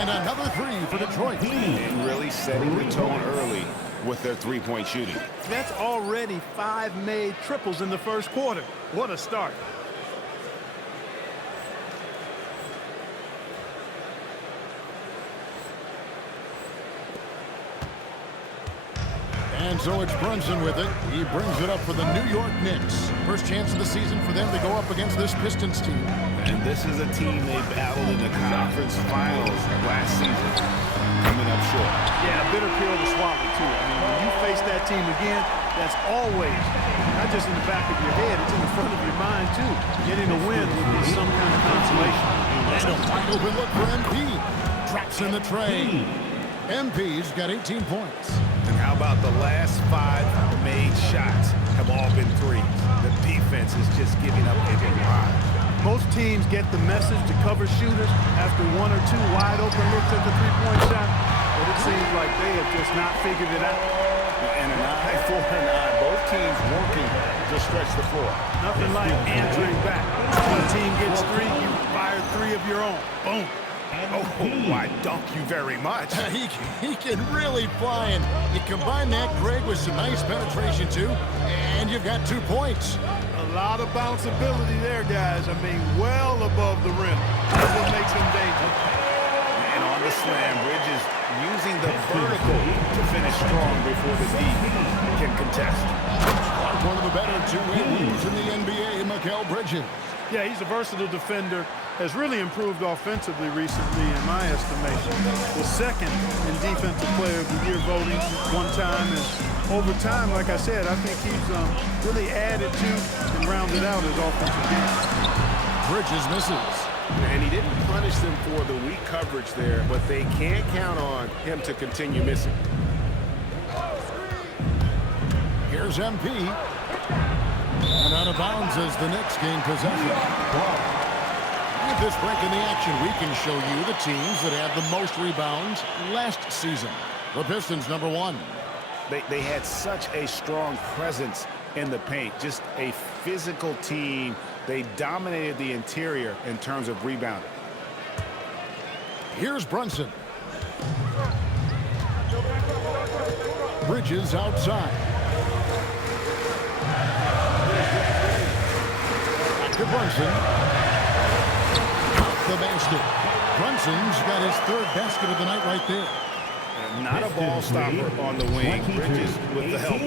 And another 3 for Detroit. And really setting the tone early with their three-point shooting. That's already 5 made triples in the first quarter. What a start. And so it's Brunson with it. He brings it up for the New York Knicks. First chance of the season for them to go up against this Pistons team. And this is a team they battled in the conference finals last season. Coming up short. Yeah, a bitter pill to swallow, too. I mean, when you face that team again, that's always, not just in the back of your head, it's in the front of your mind, too. Getting a win would be some kind of consolation. And a wide open look for MP. Drops in the tray. MP's got 18 points. And how about the last 5 made shots have all been threes? The defense is just giving up a lot. Most teams get the message to cover shooters after 1 or 2 wide open looks at the three-point shot, but it seems like they have just not figured it out. And an eye for an eye. Both teams working to stretch the floor. Nothing like answering back. When a team gets 3, you fire 3 of your own. Boom. Oh, I dunk you very much. He can really fly, and you combine that, Greg, with some nice penetration, too, and you've got 2 points. A lot of bounceability there, guys. I mean, well above the rim. That's what makes him dangerous. And on the slam, Bridges using the vertical to finish strong before the D can contest. One of the better two-way moves in the NBA, Mikal Bridges. Yeah, he's a versatile defender. Has really improved offensively recently, in my estimation. Was second in Defensive Player of the Year voting one time, and over time, like I said, I think he's really added to and rounded out his offensive game. Bridges misses. And he didn't punish them for the weak coverage there, but they can't count on him to continue missing. Here's MP. And out of bounds as the Knicks gain possession. At this break in the action, we can show you the teams that had the most rebounds last season. The Pistons, number 1. They had such a strong presence in the paint. Just a physical team. They dominated the interior in terms of rebounding. Here's Brunson. Bridges outside. Back to Brunson. The basket. Brunson's got his 3rd basket of the night right there. And not a ball stopper on the wing. Bridges with the help.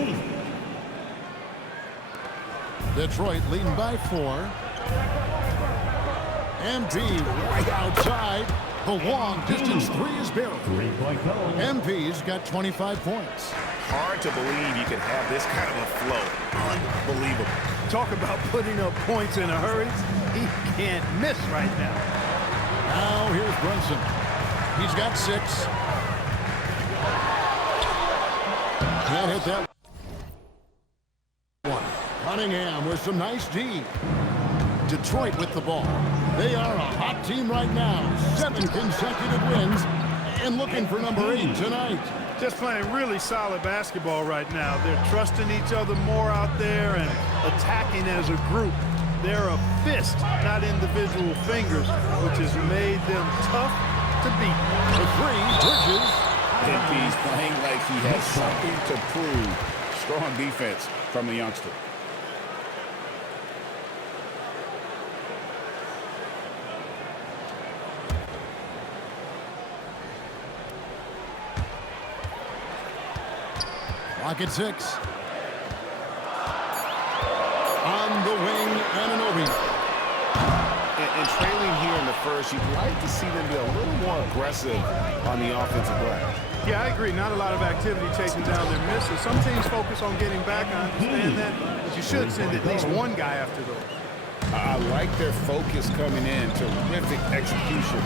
Detroit leading by 4. MP right outside. The long distance 3 is buried. MP's got 25 points. Hard to believe you could have this kind of a flow. Unbelievable. Talk about putting up points in a hurry. He can't miss right now. Now here's Brunson. He's got 6. Can't hit that one. Cunningham with some nice D. Detroit with the ball. They are a hot team right now. 7 consecutive wins and looking for number 8 tonight. Just playing really solid basketball right now. They're trusting each other more out there and attacking as a group. They're a fist, not individual fingers, which has made them tough to beat. The 3, Bridges. MP's playing like he has something to prove. Strong defense from the youngster. Clock at 6. On the wing, Anunoby. And trailing here in the first, you'd like to see them be a little more aggressive on the offensive glass. Yeah, I agree. Not a lot of activity chasing down their misses. Some teams focus on getting back. I understand that. But you should send at least one guy after those. I like their focus coming in. Terrific execution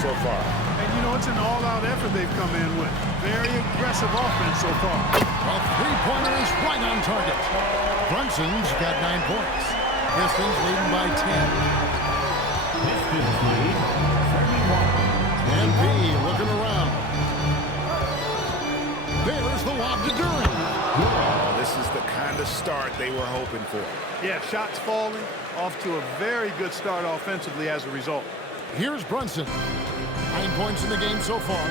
so far. And, you know, it's an all-out effort they've come in with. Very aggressive offense so far. A three-pointer is right on target. Brunson's got 9 points. Pistons leading by 10. MP looking around. start they were hoping for. Yeah, shots falling, off to a very good start offensively as a result. Here's Brunson. 9 points in the game so far.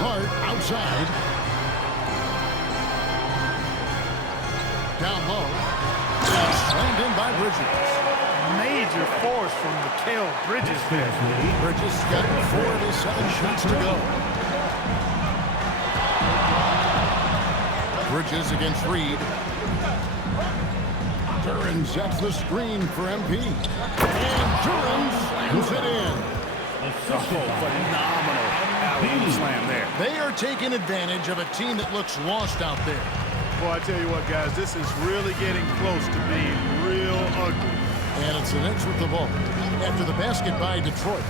Hart outside. Down low. Slammed in by Bridges. Major force from Mikal Bridges there. Bridges got 4 of his 7 shots to go. Bridges against Reed. Duran sets the screen for MP. And Duran slams it in. Phenomenal alley-oop slam there. They are taking advantage of a team that looks lost out there. Boy, I tell you what, guys, this is really getting close to being real ugly. And it's the Knicks with the ball after the basket by Detroit.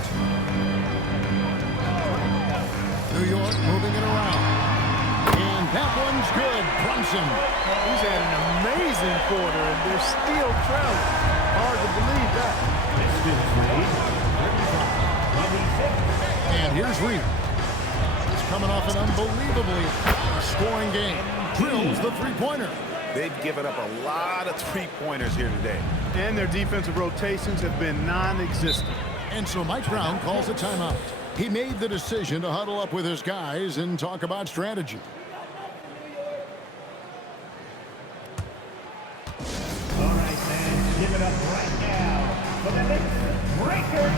New York moving it around. And that one's good. Brunson. He's had an amazing quarter, and they're still trailing. Hard to believe that. And here's Reed. He's coming off an unbelievably scoring game. Drills the three-pointer. They've given up a lot of three-pointers here today. And their defensive rotations have been non-existent. And so Mike Brown calls a timeout. He made the decision to huddle up with his guys and talk about strategy. All right, man, give it up right now for the Knicks breaker.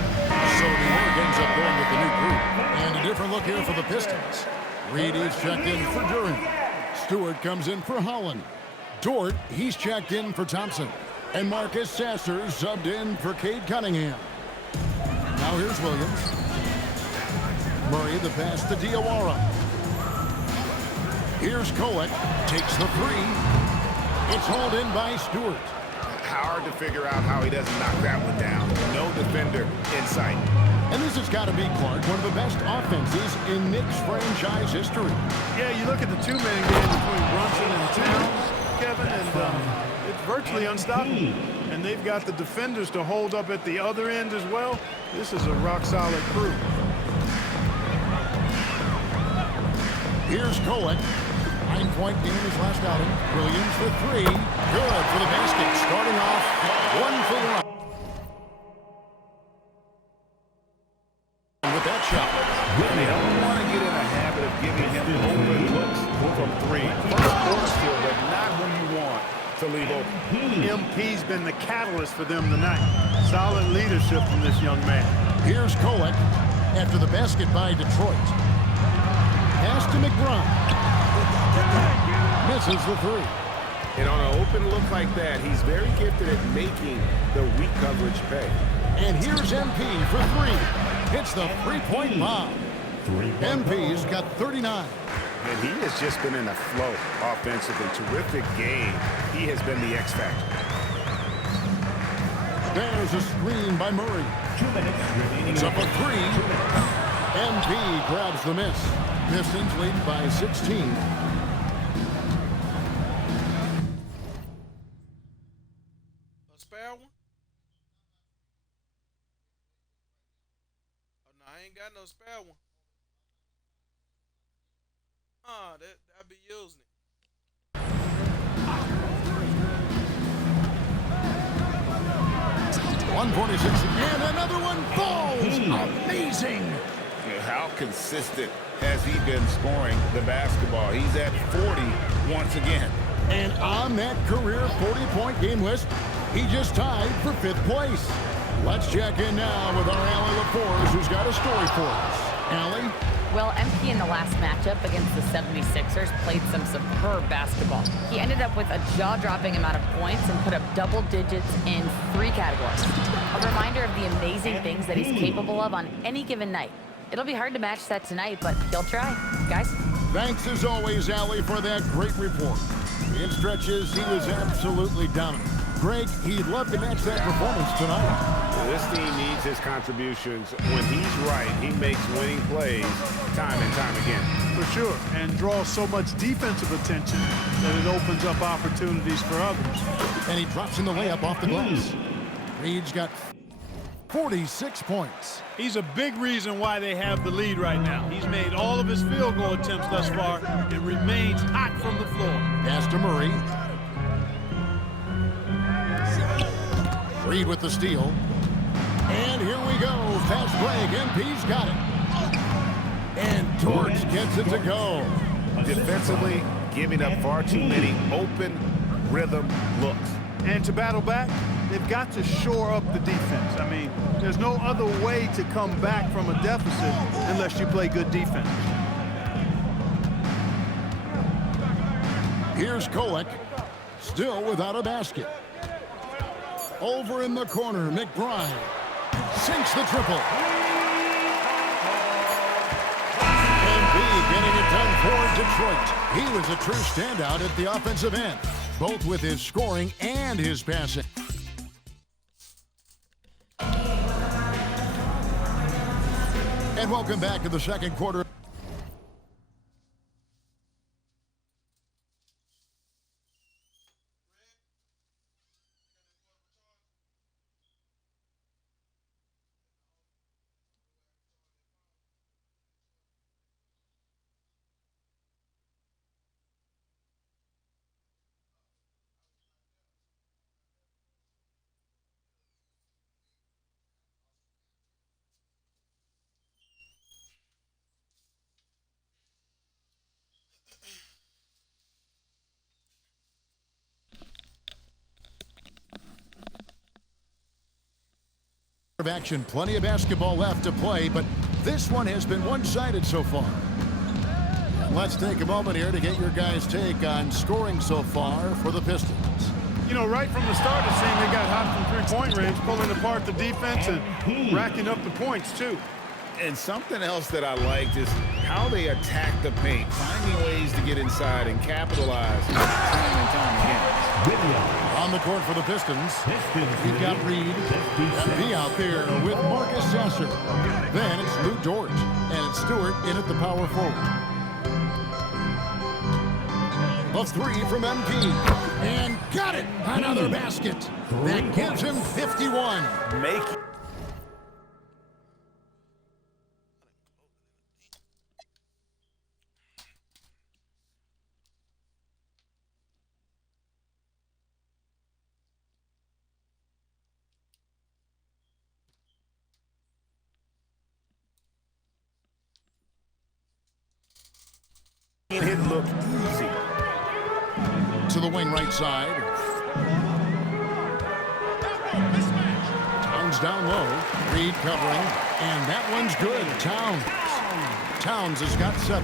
So New York ends up going with the new group. And a different look here for the Pistons. Reed is checked in for Duran. Stewart comes in for Holland. Dort, he's checked in for Thompson. And Marcus Sasser subbed in for Cade Cunningham. Now here's Williams. Murray the pass to Diawara. Here's Kolek. Takes the three. It's hauled in by Stewart. Hard to figure out how he doesn't knock that one down. No defender in sight. And this has got to be, Clark, one of the best offenses in Knicks franchise history. Yeah, you look at the two-man game between Brunson and Towns, Kevin, and it's virtually unstoppable. And they've got the defenders to hold up at the other end as well. This is a rock-solid crew. Here's Kolek. 9-point game his last outing. Williams for three. Good for the basket. Starting off 1 for 1. With that shot. They don't want to get in the habit of giving him open looks from three. First quarter still, but not who you want to leave open. MP's been the catalyst for them tonight. Solid leadership from this young man. Here's Kolek after the basket by Detroit. Pass to McBride. Misses the three. And on an open look like that, he's very gifted at making the weak coverage pay. And here's MP for three. Hits the three-point bomb. MP's got 39. And he has just been in a flow offensively. Terrific game. He has been the X factor. There's a screen by Murray. 2 minutes remaining. It's up a three. MP grabs the miss. Pistons lead by 16. A spare one? Oh, no, I ain't got no spare one. Oh, I'd be using it. 146 again. Another one falls. Amazing. How consistent has he been scoring the basketball? He's at 40 once again. And on that career 40-point game list, he just tied for 5th place. Let's check in now with our Allie LaForce, who's got a story for us. Allie? Well, MP in the last matchup against the 76ers played some superb basketball. He ended up with a jaw-dropping amount of points and put up double digits in 3 categories. A reminder of the amazing things that he's capable of on any given night. It'll be hard to match that tonight, but he'll try. Guys? Thanks as always, Allie, for that great report. In stretches, he was absolutely dominant. Greg, he'd love to match that performance tonight. This team needs his contributions. When he's right, he makes winning plays time and time again. For sure, and draws so much defensive attention that it opens up opportunities for others. And he drops in the layup off the glass. Reed's got 46 points. He's a big reason why they have the lead right now. He's made all of his field goal attempts thus far and remains hot from the floor. Pass to Murray. Reed with the steal. And here we go. Fast break. MP's got it. And George gets it to go. Defensively, giving up far too many open rhythm looks. And to battle back, they've got to shore up the defense. I mean, there's no other way to come back from a deficit unless you play good defense. Here's Kolek, still without a basket. Over in the corner, McBride sinks the triple. MB getting it done for Detroit. He was a true standout at the offensive end, both with his scoring and his passing. And welcome back to the second quarter. Of action, plenty of basketball left to play, but this one has been one-sided so far. And let's take a moment here to get your guys' take on scoring so far for the Pistons. You know, right from the start, it seemed they got hot from three-point range, pulling apart the defense and racking up the points, too. And something else that I liked is how they attack the paint, finding ways to get inside and capitalize time and time again. On the court for the Pistons, we've got Reed and out there with Marcus Sasser. Then it's Lou Dort, and it's Stewart in at the power forward. A three from MP, and got it! Another basket. That gives him 51. Make it. It looked easy. To the wing right side. Towns down low. Reed covering. And that one's good. Towns has got 7.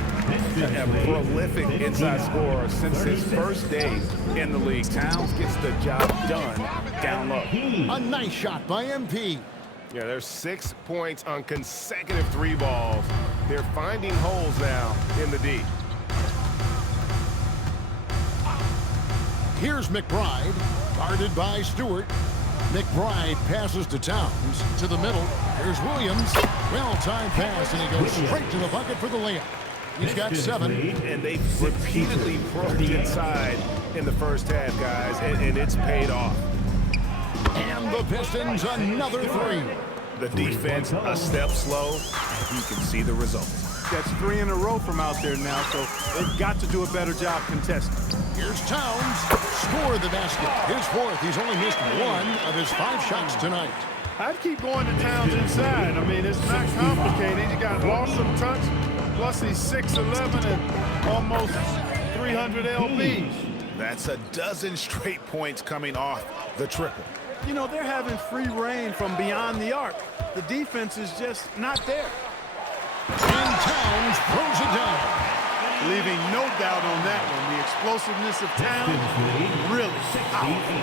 A prolific inside scorer since his first day in the league. Towns gets the job done down low. A nice shot by MP. Yeah, there's 6 points on consecutive 3 balls. They're finding holes now in the D. Here's McBride, guarded by Stewart. McBride passes to Towns, to the middle. Here's Williams. Well-timed pass, and he goes straight to the bucket for the layup. He's got 7. And they repeatedly probed inside in the first half, guys, and it's paid off. And the Pistons another 3. The defense a step slow. You can see the results. That's 3 in a row from out there now, so they've got to do a better job contesting. Here's Towns, scored the basket. His 4th. He's only missed 1 of his 5 shots tonight. I'd keep going to Towns inside. I mean, it's not complicated. He got awesome touch, plus he's 6'11" and almost 300 lbs. That's a dozen straight points coming off the triple. You know, they're having free reign from beyond the arc. The defense is just not there. And Towns throws it down. Leaving no doubt on that one. The explosiveness of Towns, really powerful.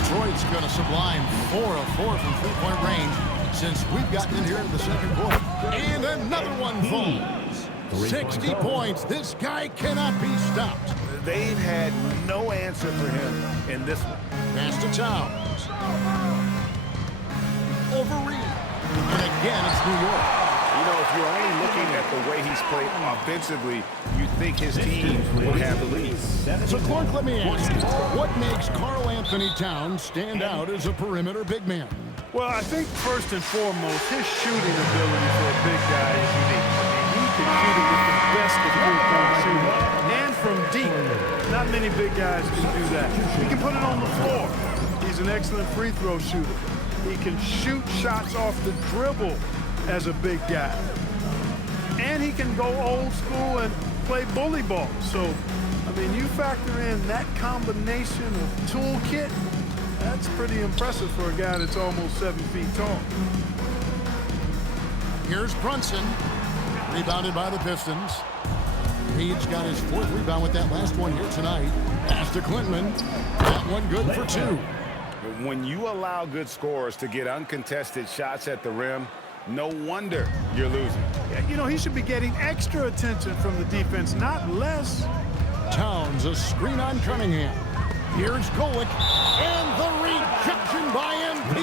Detroit's going to sublime 4 of 4 from three-point range since we've gotten in here in the second quarter. And another one falls. 60 points. This guy cannot be stopped. They've had no answer for him in this one. Pass to Towns. Over Reed. And again, it's New York. You know, if you're only looking at the way he's played offensively, you think his team would have the lead. So, Clark, let me ask you, what makes Karl Anthony Towns stand out as a perimeter big man? Well, I think first and foremost, his shooting ability for a big guy is unique. I mean, he can shoot it with the best of three-point shooting. And from deep. Not many big guys can do that. He can put it on the floor. He's an excellent free throw shooter. He can shoot shots off the dribble as a big guy. And he can go old school and play bully ball. So, I mean, you factor in that combination of toolkit, that's pretty impressive for a guy that's almost 7 feet tall. Here's Brunson, rebounded by the Pistons. Page got his 4th rebound with that last one here tonight. Pass to Clinton. That one good for 2. When you allow good scorers to get uncontested shots at the rim, no wonder you're losing. Yeah, you know, he should be getting extra attention from the defense, not less. Towns, a screen on Cunningham. Here's Golick, and the rejection by MP.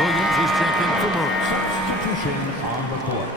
Williams is checking for Murray. Substitution on the court.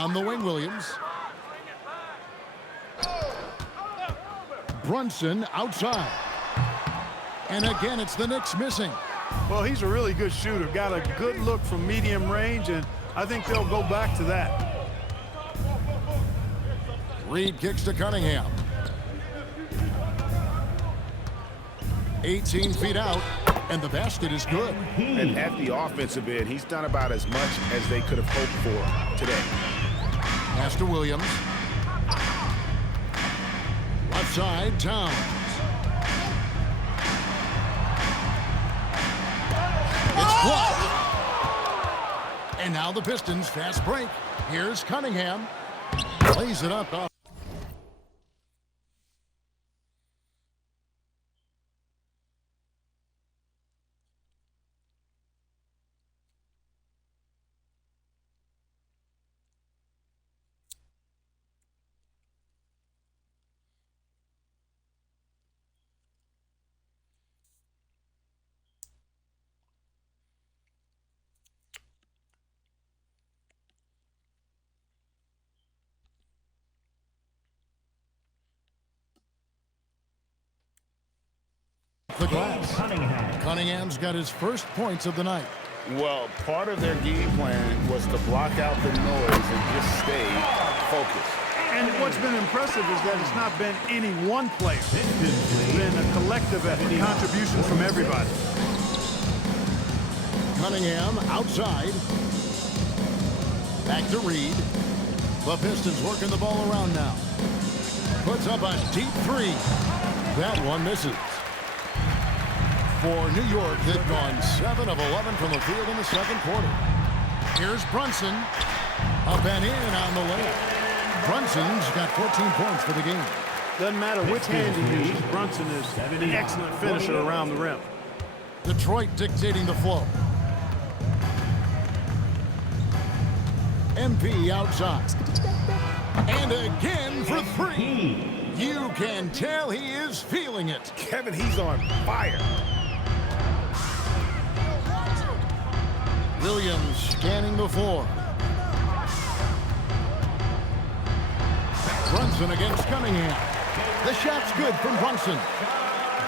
On the wing, Williams. Brunson outside. And again, it's the Knicks missing. Well, he's a really good shooter. Got a good look from medium range, and I think they'll go back to that. Reed kicks to Cunningham. 18 feet out, and the basket is good. And at the offensive end, he's done about as much as they could have hoped for today. Pass to Williams. Left side, Towns. It's blocked. And now the Pistons fast break. Here's Cunningham. Lays it up. The glass. Cunningham's got his first points of the night. Well, part of their game plan was to block out the noise and just stay focused. And what's been impressive is that it's not been any one player. It's been a collective effort, contributions from everybody. Cunningham outside. Back to Reed. The Pistons working the ball around now. Puts up a deep three. That one misses. For New York, they've gone 7 of 11 from the field in the second quarter. Here's Brunson. Up and in on the layup. Brunson's got 14 points for the game. Doesn't matter which hand he uses, Brunson is an excellent finisher around the rim. Detroit dictating the flow. MP outside. And again for three. You can tell he is feeling it. Kevin, he's on fire. Williams scanning the floor. Brunson against Cunningham. The shot's good from Brunson.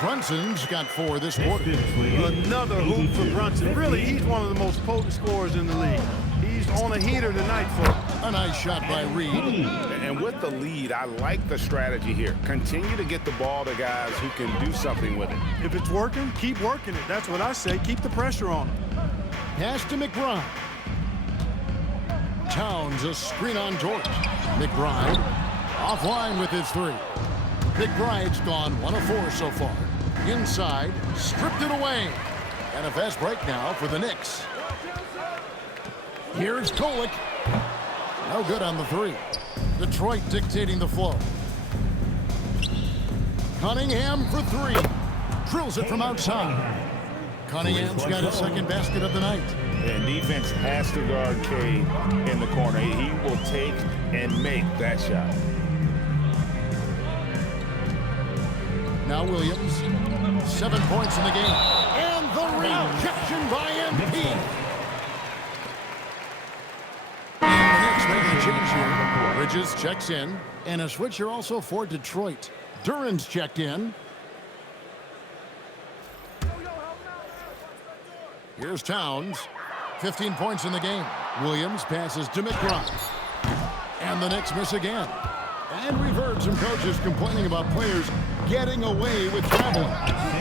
Brunson's got 4 this quarter. Another hoop for Brunson. Really, he's one of the most potent scorers in the league. He's on a heater tonight, folks. A nice shot by Reed. And with the lead, I like the strategy here. Continue to get the ball to guys who can do something with it. If it's working, keep working it. That's what I say. Keep the pressure on him. Pass to McBride. Towns a screen on George. McBride offline with his 3. McBride's gone 1 of 4 so far. Inside, stripped it away. And a fast break now for the Knicks. Here's Kolek. No good on the 3. Detroit dictating the flow. Cunningham for 3. Drills it from outside. Cunningham's got his second basket of the night. And defense has to guard Cade in the corner. He will take and make that shot. Now Williams. 7 points in the game. And the rejection by MP. And the Knicks making a change here. Bridges checks in. And a switcher also for Detroit. Duran's checked in. Here's Towns. 15 points in the game. Williams passes to McBride. And the Knicks miss again. And we've heard some coaches complaining about players getting away with traveling.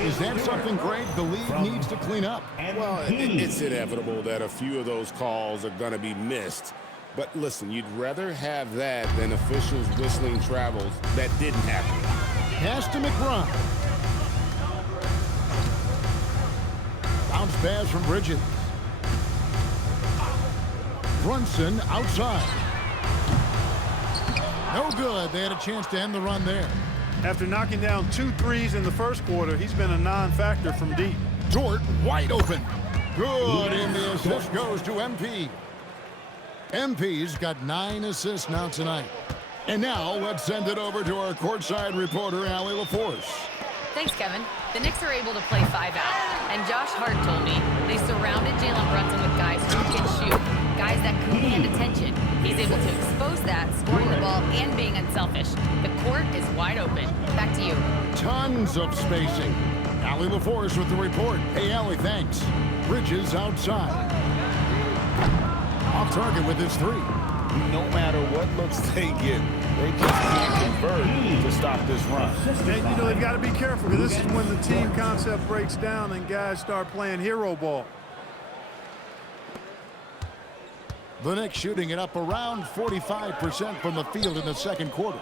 Is that something, Greg, the league needs to clean up? Well, it's inevitable that a few of those calls are going to be missed. But listen, you'd rather have that than officials whistling travels that didn't happen. Pass to McBride. Bounce pass from Bridges. Brunson outside. No good. They had a chance to end the run there. After knocking down 2 threes in the first quarter, he's been a non-factor from deep. Dort wide open. Good, and the assist goes to MP. MP's got 9 assists now tonight. And now let's send it over to our courtside reporter, Allie LaForce. Thanks, Kevin. The Knicks are able to play 5 out. And Josh Hart told me they surrounded Jalen Brunson with guys who can shoot, guys that command attention. He's able to expose that, scoring the ball and being unselfish. The court is wide open. Back to you. Tons of spacing. Allie LaForce with the report. Hey, Allie, thanks. Bridges outside. Off target with his three. No matter what looks they get, they just can't convert to stop this run. And, you know, they've got to be careful because this is when the team concept breaks down and guys start playing hero ball. The Knicks shooting it up around 45% from the field in the second quarter.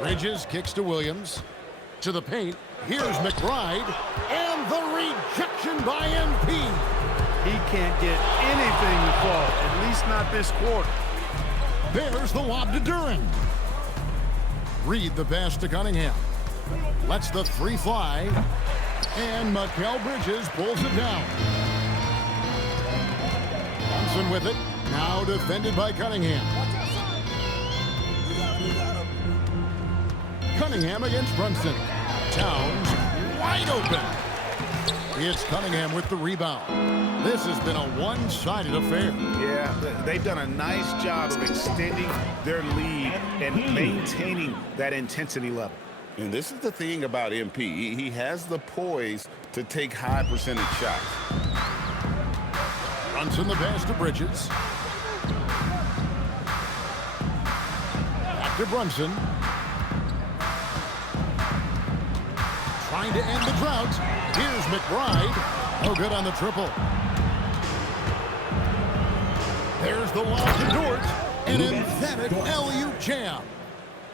Bridges kicks to Williams. To the paint. Here's McBride. And the rejection by MP. He can't get anything to fall, at least not this quarter. There's the lob to Duren. Reed the pass to Cunningham. Lets the three fly. And Mikal Bridges pulls it down. Johnson with it. Now defended by Cunningham. Cunningham against Brunson. Towns wide open. It's Cunningham with the rebound. This has been a one-sided affair. Yeah, they've done a nice job of extending their lead and maintaining that intensity level. And this is the thing about MP. He has the poise to take high percentage shots. Brunson the pass to Bridges. Back to Brunson. Trying to end the drought. Here's McBride. No good on the triple. There's the lob to Dort. An emphatic alley-oop jam.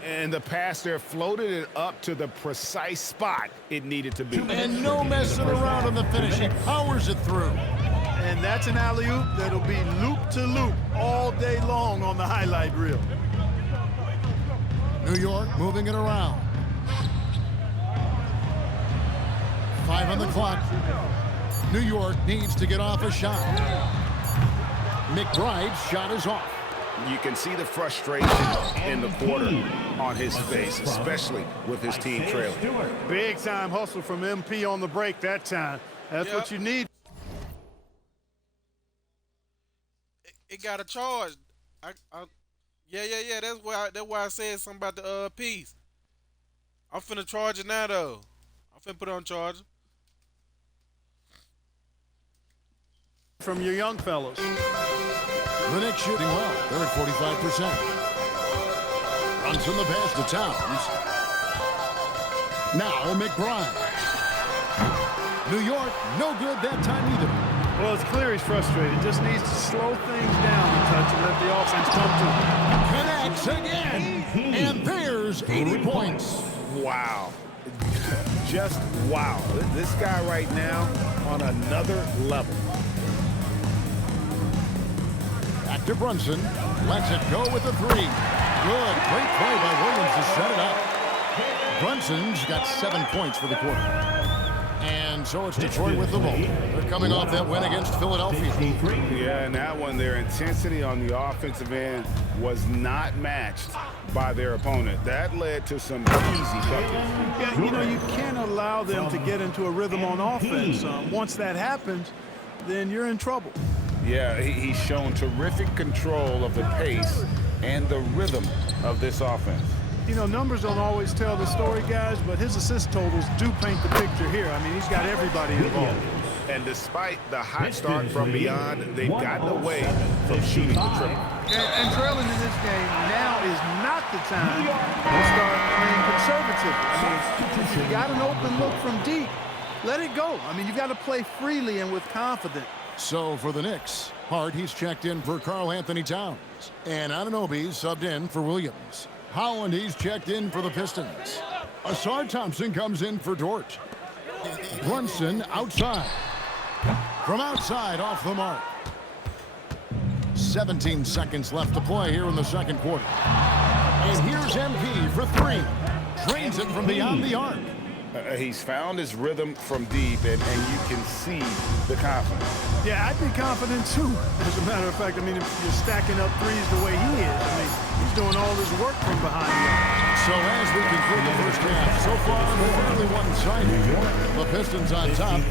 And the pass there floated it up to the precise spot it needed to be. And no messing around on the finish. He powers it through. And that's an alley-oop that'll be loop to loop all day long on the highlight reel. New York moving it around. 5 on the clock. New York needs to get off a shot. McBride's shot is off. You can see the frustration in the quarter on his face, especially with his team trailing. Big time hustle from MP on the break that time. That's what you need. It got a charge. Yeah. That's why I said something about the piece. I'm finna charge it now though. I'm finna put it on charge. From your young fellows. The Knicks shooting well. They're at 45%. Runs in the pass to Towns. Now McBride. New York, no good that time either. Well, it's clear he's frustrated. Just needs to slow things down a touch and let the offense come to him. Connects again. And there's 80 points. Wow. Just wow. This guy right now on another level. Back to Brunson. Lets it go with the three. Good. Great play by Williams to set it up. Brunson's got 7 points for the quarter. And so it's Detroit with the ball. They're coming off that win against Philadelphia. Yeah, and that one, their intensity on the offensive end was not matched by their opponent. That led to some easy buckets. Yeah, you know, you can't allow them to get into a rhythm on offense. Once that happens, then you're in trouble. Yeah, he's shown terrific control of the pace and the rhythm of this offense. You know, numbers don't always tell the story, guys, but his assist totals do paint the picture here. I mean, he's got everybody involved. And despite the hot start from beyond, they've gotten away from shooting the triple. And trailing in this game, now is not the time to start playing conservatively. I mean, if you got an open look from deep, let it go. I mean, you've got to play freely and with confidence. So for the Knicks, Hart, he's checked in for Karl Anthony Towns. And Anunoby subbed in for Williams. Holland, he's checked in for the Pistons. Asar Thompson comes in for Dort. Brunson outside. From outside, off the mark. 17 seconds left to play here in the second quarter. And here's MP for three. Drains it from beyond the arc. He's found his rhythm from deep, and you can see the confidence. Yeah, I'd be confident too. As a matter of fact, I mean, if you're stacking up threes the way he is, I mean, he's doing all his work from behind the arc. So as we conclude the first half, so far fairly one-sided. The Pistons on top,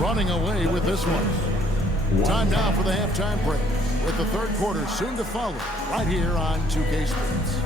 running away with this one. Time now for the halftime break. with the third quarter soon to follow right here on 2K Sports.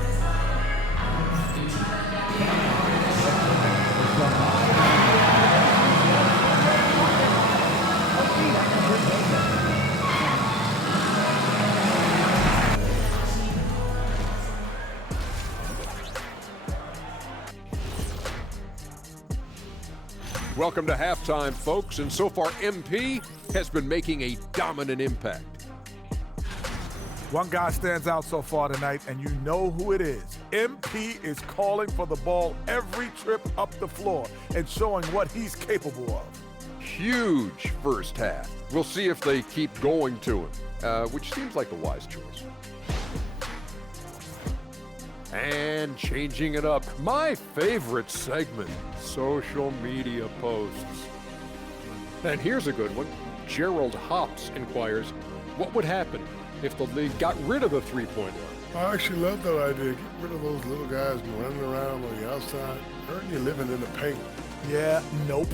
Welcome to halftime, folks, and so far MP has been making a dominant impact. One guy stands out so far tonight, and you know who it is. MP is calling for the ball every trip up the floor and showing what he's capable of. Huge first half. We'll see if they keep going to him, which seems like a wise choice. And changing it up, my favorite segment, social media posts. And here's a good one. Gerald Hops inquires, what would happen if the league got rid of the three-point line? I actually love that idea. Get rid of those little guys running around on the outside, hurting you living in the paint. Yeah, nope.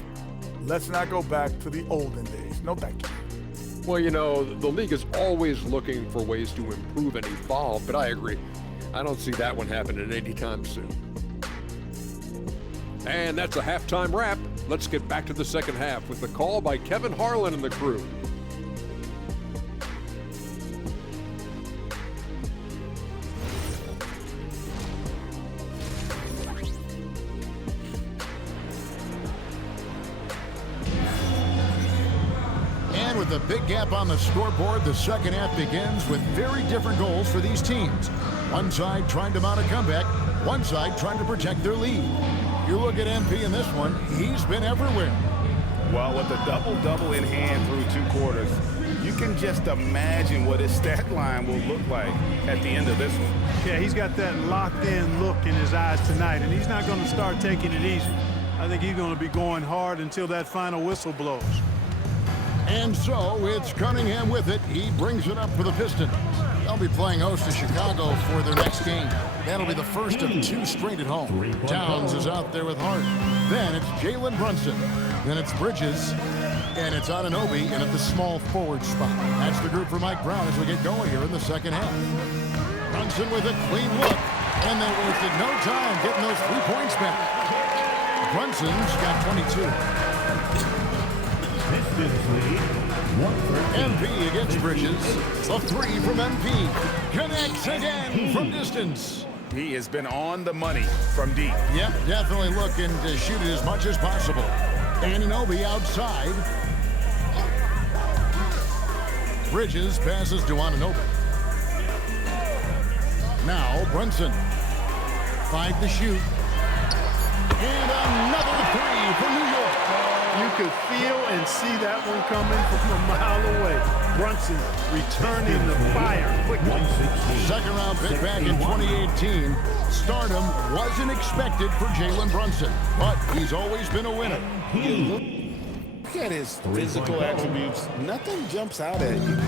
Let's not go back to the olden days. No thank you. Well, you know, the league is always looking for ways to improve and evolve, but I agree. I don't see that one happening anytime soon. And that's a halftime wrap. Let's get back to the second half with the call by Kevin Harlan and the crew. And with a big gap on the scoreboard, the second half begins with very different goals for these teams. One side trying to mount a comeback, one side trying to protect their lead. You look at MP in this one, he's been everywhere. Well, with a double-double in hand through 2 quarters, you can just imagine what his stat line will look like at the end of this one. Yeah, he's got that locked-in look in his eyes tonight, and he's not going to start taking it easy. I think he's going to be going hard until that final whistle blows. And so it's Cunningham with it. He brings it up for the Pistons. They'll be playing host to Chicago for their next game. That'll be the first of 2 straight at home. Towns is out there with Hart. Then it's Jalen Brunson. Then it's Bridges. And it's Anunoby in at the small forward spot. That's the group for Mike Brown as we get going here in the second half. Brunson with a clean look. And they wasted no time getting those 3 points back. Brunson's got 22. MP against Bridges. A 3 from MP. Connects again from distance. He has been on the money from deep. Yep, definitely looking to shoot it as much as possible. Anunoby outside. Bridges passes to Anunoby. Now Brunson. 5 to shoot. And another 3 for New York. You could feel and see that one coming from a mile away. Brunson returning the fire quickly. Second round pick back in 2018. Stardom wasn't expected for Jalen Brunson, but he's always been a winner. Look at his physical attributes. Nothing jumps out at you.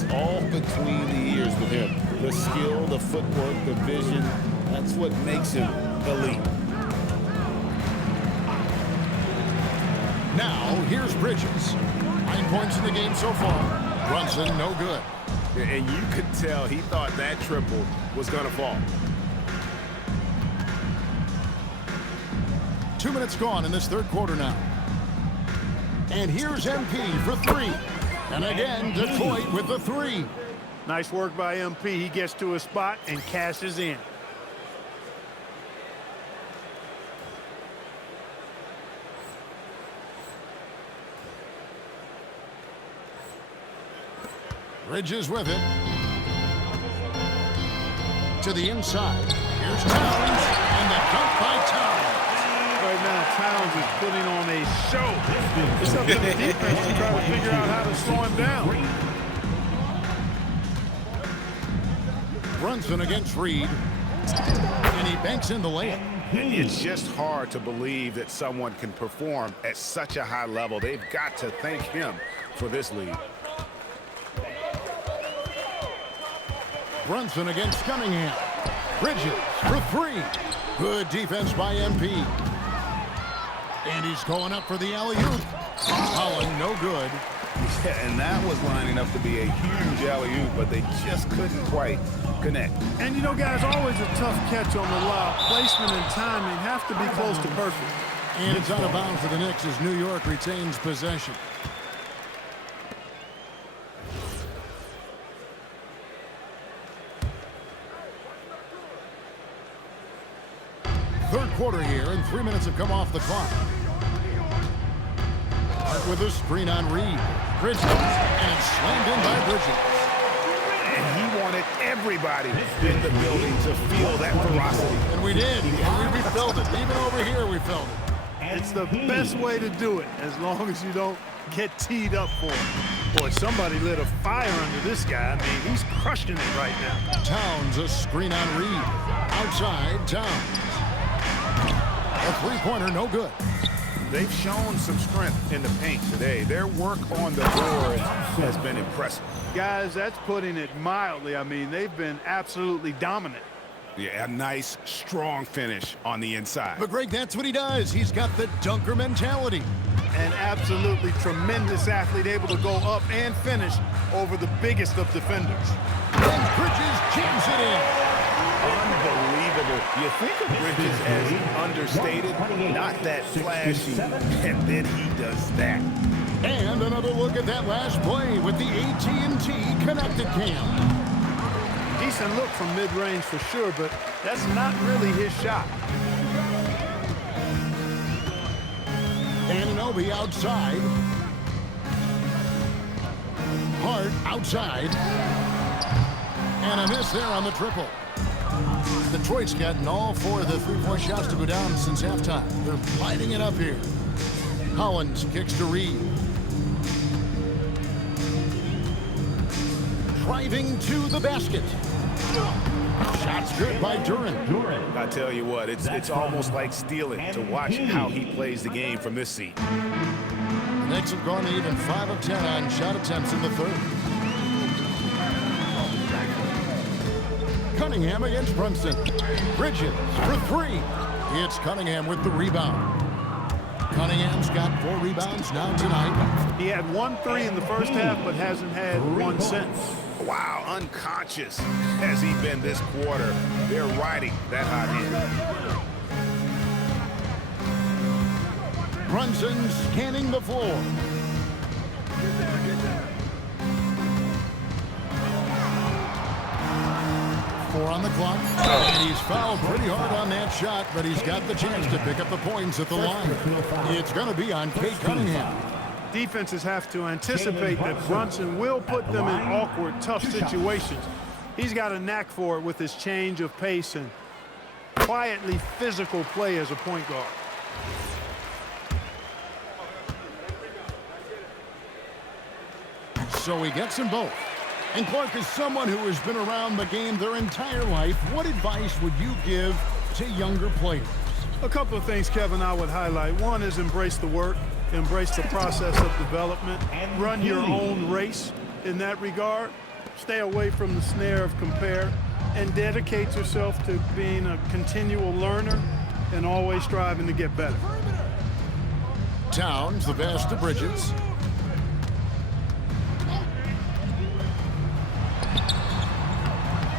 It's all between the ears with him. The skill, the footwork, the vision, that's what makes him elite. Now, here's Bridges. 9 points in the game so far. Brunson, no good. And you could tell he thought that triple was going to fall. 2 minutes gone in this third quarter now. And here's MP for three. And again, Detroit with the three. Nice work by MP. He gets to a spot and cashes in. Bridges with it. To the inside. Here's Towns. And the dunk by Towns. Right now, Towns is putting on a show. It's up to the defense to try to figure out how to slow him down. Brunson against Reed. And he banks in the layup. It's just hard to believe that someone can perform at such a high level. They've got to thank him for this lead. Brunson against Cunningham. Bridges for three. Good defense by MP. And he's going up for the alley-oop. Holland, no good. Yeah, and that was lining up to be a huge alley-oop, but they just couldn't quite connect. And you know, guys, always a tough catch on the lob. Placement and timing have to be close to perfect. And it's out of bounds for the Knicks as New York retains possession. Third quarter here, and 3 minutes have come off the clock. Hart with a screen on Reed. Bridges, and it's slammed in by Bridges. And he wanted everybody in the building to feel that ferocity. And we did. And we felt it. Even over here, we felt it. It's the best way to do it, as long as you don't get teed up for it. Boy, somebody lit a fire under this guy. I mean, he's crushing it right now. Towns, a screen on Reed. Outside, Towns. A three-pointer, no good. They've shown some strength in the paint today. Their work on the board has been impressive. Guys, that's putting it mildly. I mean, they've been absolutely dominant. Yeah, a nice, strong finish on the inside. But, Greg, that's what he does. He's got the dunker mentality. An absolutely tremendous athlete, able to go up and finish over the biggest of defenders. And Bridges jams it in. Unbelievable. You think of Bridges as understated, not that flashy, and then he does that. And another look at that last play with the AT&T connected cam. Decent look from mid-range for sure, but that's not really his shot. Anunoby outside. Hart outside. And a miss there on the triple. Detroit's gotten all four of the three-point shots to go down since halftime. They're lighting it up here. Collins kicks to Reed. Driving to the basket. Shots good by Duren. I tell you what, it's almost like stealing to watch how he plays the game from this seat. The Knicks have gone even 5 of 10 on shot attempts in the third. Cunningham against Brunson. Bridges for three. It's Cunningham with the rebound. Cunningham's got 4 rebounds now tonight. He had 1 3 in the first half, but hasn't had one since. Wow, unconscious has he been this quarter. They're riding that hot hand. Brunson scanning the floor. Four on the clock, and he's fouled pretty hard on that shot, but he's got the chance to pick up the points at the line. It's going to be on Cade Cunningham. Defenses have to anticipate that Brunson will put them in awkward, tough situations. He's got a knack for it with his change of pace and quietly physical play as a point guard. So he gets them both. And Clark, is someone who has been around the game their entire life, what advice would you give to younger players? A couple of things, Kevin, I would highlight. One is embrace the work, embrace the process of development, run your own race in that regard. stay away from the snare of compare, and dedicate yourself to being a continual learner and always striving to get better. Towns, the pass to Bridges.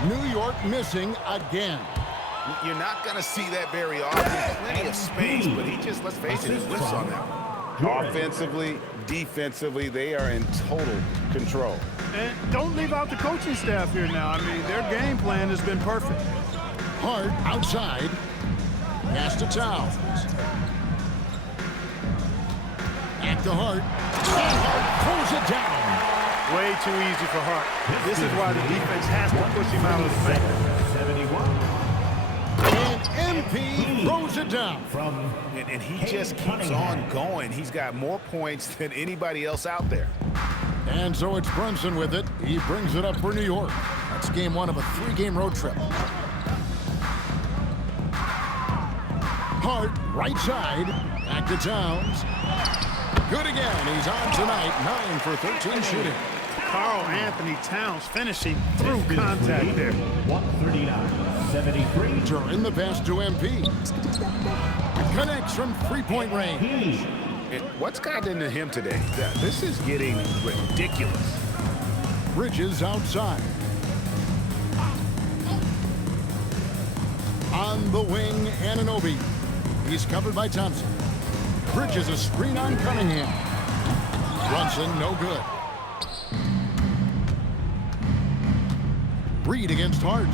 New York missing again. You're not going to see that very often. Plenty of space, but he just, let's face it, he whiffs on that one. Offensively, defensively, they are in total control. And don't leave out the coaching staff here now. I mean, their game plan has been perfect. Hart outside. Pass to Towns. Back to Hart. And Hart pulls it down. Way too easy for Hart. This is why the defense has to push him out of the paint. 71. And MP throws it down. And he just keeps on going. He's got more points than anybody else out there. And so it's Brunson with it. He brings it up for New York. That's game one of a 3-game road trip. Hart, right side. Back to Towns. Good again. He's on tonight. 9 for 13 shooting. Karl Anthony Towns finishing through contact there. 139-73. During the pass to MP. Connects from three-point range. And what's gotten into him today? This is getting ridiculous. Bridges outside. On the wing, Anunoby. He's covered by Thompson. Bridges a screen on Cunningham. Brunson, no good. Reed against Hart.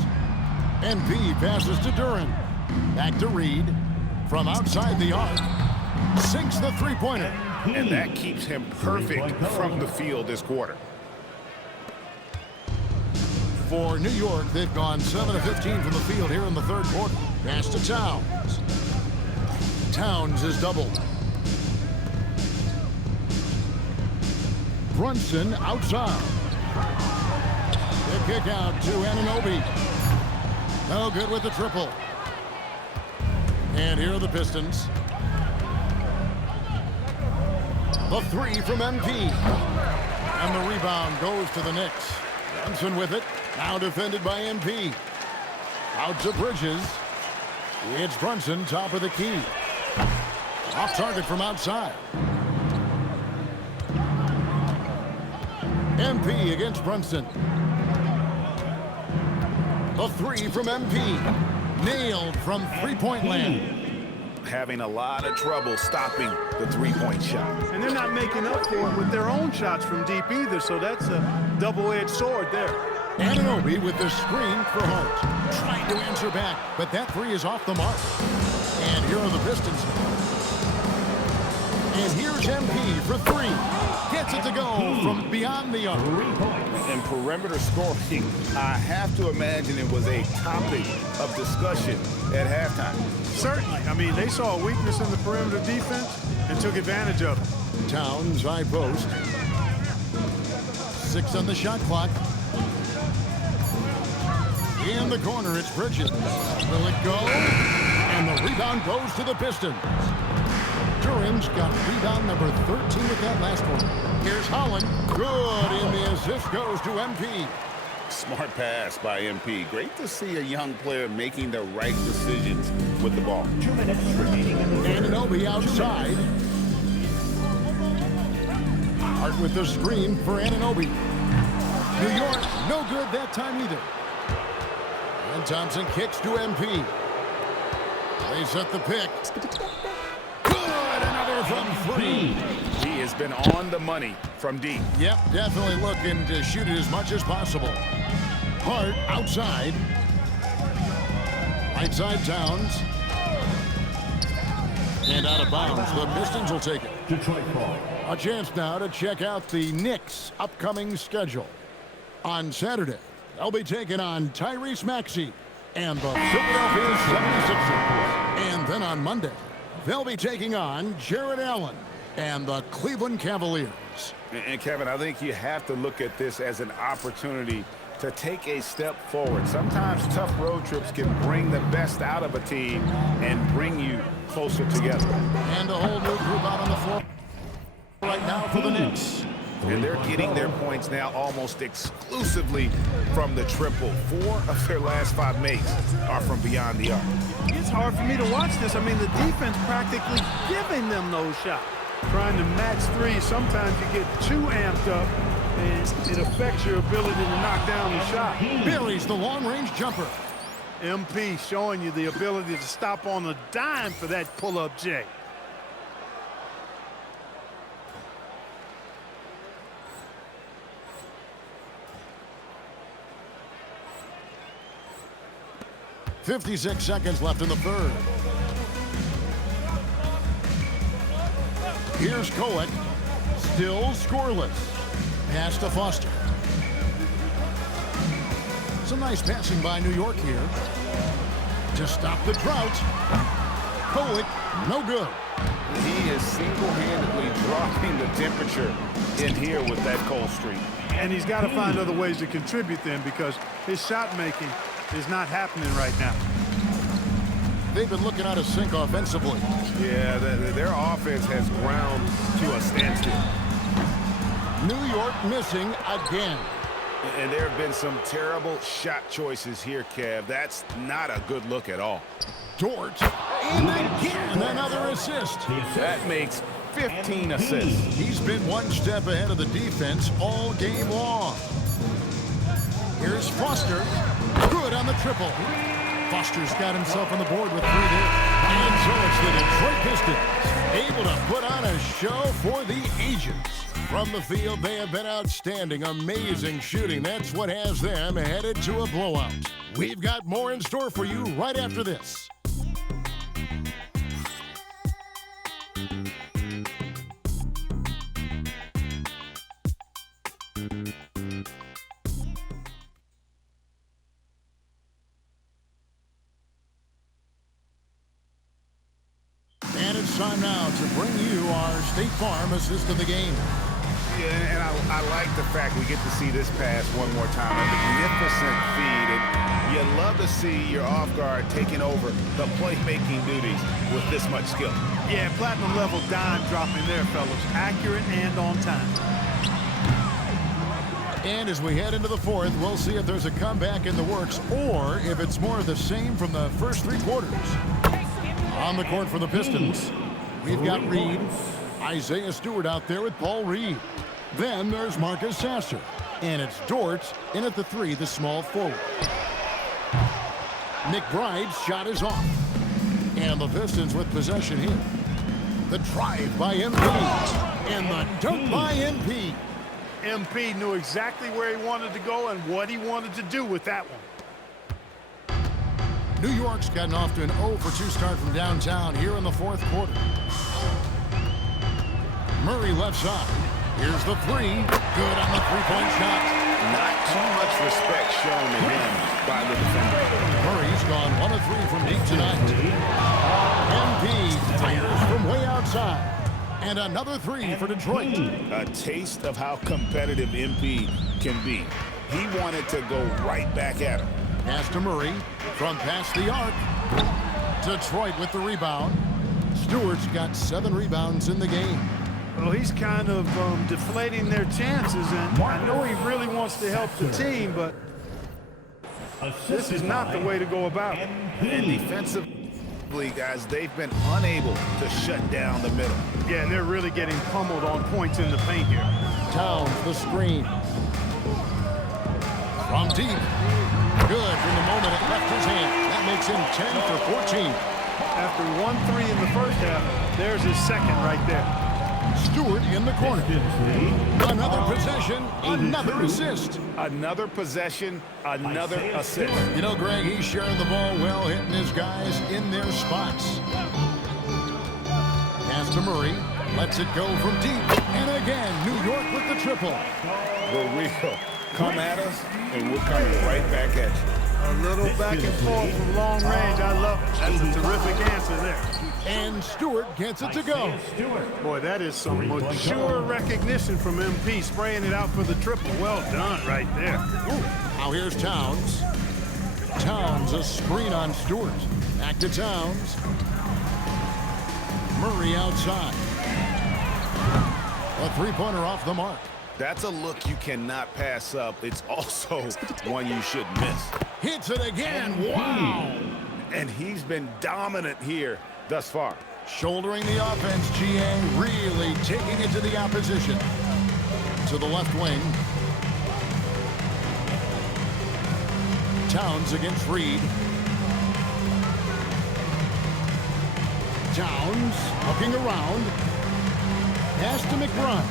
NP passes to Duren. Back to Reed. From outside the arc. Sinks the three-pointer. And that keeps him perfect from the field this quarter. For New York, they've gone 7 of 15 from the field here in the third quarter. Pass to Towns. Towns is doubled. Brunson outside. The kick out to Anunoby. No good with the triple. And here are the Pistons. The three from MP. And the rebound goes to the Knicks. Brunson with it. Now defended by MP. Out to Bridges. It's Brunson, top of the key. Off target from outside. MP against Brunson. The three from MP. Nailed from three-point land. Having a lot of trouble stopping the three-point shot. And they're not making up for it with their own shots from deep either, so that's a double-edged sword there. Anunoby with the screen for Hart. Trying to answer back, but that three is off the mark. And here are the Pistons. And here's MP for three. Gets it to go from beyond the arc. And perimeter scoring, I have to imagine it was a topic of discussion at halftime. Certainly. I mean, they saw a weakness in the perimeter defense and took advantage of it. Towns, high post. 6 on the shot clock. In the corner, it's Bridges. Will it go? And the rebound goes to the Pistons. Duren's got rebound number 13 with that last one. Here's Holland. Good, and the assist goes to MP. Smart pass by MP. Great to see a young player making the right decisions with the ball. 2 minutes remaining in the Anunoby outside. Hart with the screen for Anunoby. New York, no good that time either. And Thompson kicks to MP. They set the pick. Good, another from three. He has been on the money from deep. Yep, definitely looking to shoot it as much as possible. Hart outside. Right side Towns. And out of bounds. The Pistons will take it. Detroit ball. A chance now to check out the Knicks' upcoming schedule. On Saturday, they'll be taking on Tyrese Maxey and the Philadelphia 76ers. And then on Monday, they'll be taking on Jared Allen and the Cleveland Cavaliers. And Kevin, I think you have to look at this as an opportunity to take a step forward. Sometimes tough road trips can bring the best out of a team and bring you closer together. And a whole new group out on the floor right now for the Knicks. And they're getting their points now almost exclusively from the triple. 4 of their last 5 makes are from beyond the arc. It's hard for me to watch this. I mean, the defense practically giving them those shots. Trying to match threes, sometimes you get too amped up, and it affects your ability to knock down the shot. Buries the long-range jumper. MP showing you the ability to stop on a dime for that pull-up J. .56 seconds left in the third. Here's Kolek, still scoreless. Pass to Foster. Some nice passing by New York here to stop the drought. Kolek, no good. He is single-handedly dropping the temperature in here with that cold streak. And he's got to find other ways to contribute then, because his shot making is not happening right now. They've been looking out of sync offensively. Yeah, their offense has ground to a standstill. New York missing again. And there have been some terrible shot choices here, Kev. That's not a good look at all. Dort, and again another assist. That makes 15 assists. He's been one step ahead of the defense all game long. Here's Foster. Good on the triple. Foster's got himself on the board with 3 there. And so it's the Detroit Pistons able to put on a show for the ages. From the field, they have been outstanding. Amazing shooting. That's what has them headed to a blowout. We've got more in store for you right after this. And it's time now to bring you our State Farm assist of the game. Yeah, and I like the fact we get to see this pass one more time. A magnificent feed, and you love to see your off guard taking over the playmaking duties with this much skill. Yeah, platinum level dime dropping there, fellas. Accurate and on time. And as we head into the fourth, we'll see if there's a comeback in the works or if it's more of the same from the first 3 quarters. On the court for the Pistons, we've got Reed, Isaiah Stewart out there with Paul Reed. Then there's Marcus Sasser. And it's Dort in at the 3, the small forward. McBride's shot is off. And the Pistons with possession here. The drive by MP. And the dunk by MP. MP knew exactly where he wanted to go and what he wanted to do with that one. New York's gotten off to an 0-for-2 start from downtown here in the 4th quarter. Murray left side. Here's the 3. Good on the 3-point shot. Not too much respect shown to him by the defender. Murray's gone 1 of 3 from deep tonight. MP fires from way outside. And another 3 for Detroit. A taste of how competitive MP can be. He wanted to go right back at him. Pass to Murray from past the arc. Detroit with the rebound. Stewart's got 7 rebounds in the game. Well, he's kind of deflating their chances, and I know he really wants to help the team, but this is not the way to go about it. And defensively, guys, they've been unable to shut down the middle. Yeah, and they're really getting pummeled on points in the paint here. Towns the screen. From deep. Good from the moment it left his hand. That makes him 10 for 14. After 1 3 in the first half, there's his second right there. Stewart in the corner. Another possession, another assist. Another possession, another assist. You know, Greg, he's sharing the ball well, hitting his guys in their spots. Pass to Murray. Lets it go from deep. And again, New York with the triple. The real. Come at us, and we're coming right back at you. A little back and forth from long range. I love it. That's a terrific answer there. And Stewart gets it to go. Boy, that is some mature recognition from MP, spraying it out for the triple. Well done right there. Ooh. Now here's Towns. Towns, a screen on Stewart. Back to Towns. Murray outside. A 3-pointer off the mark. That's a look you cannot pass up. It's also one you shouldn't miss. Hits it again. Wow. And he's been dominant here thus far. Shouldering the offense, GA really taking it to the opposition. To the left wing. Towns against Reed. Towns looking around. Pass to McBride.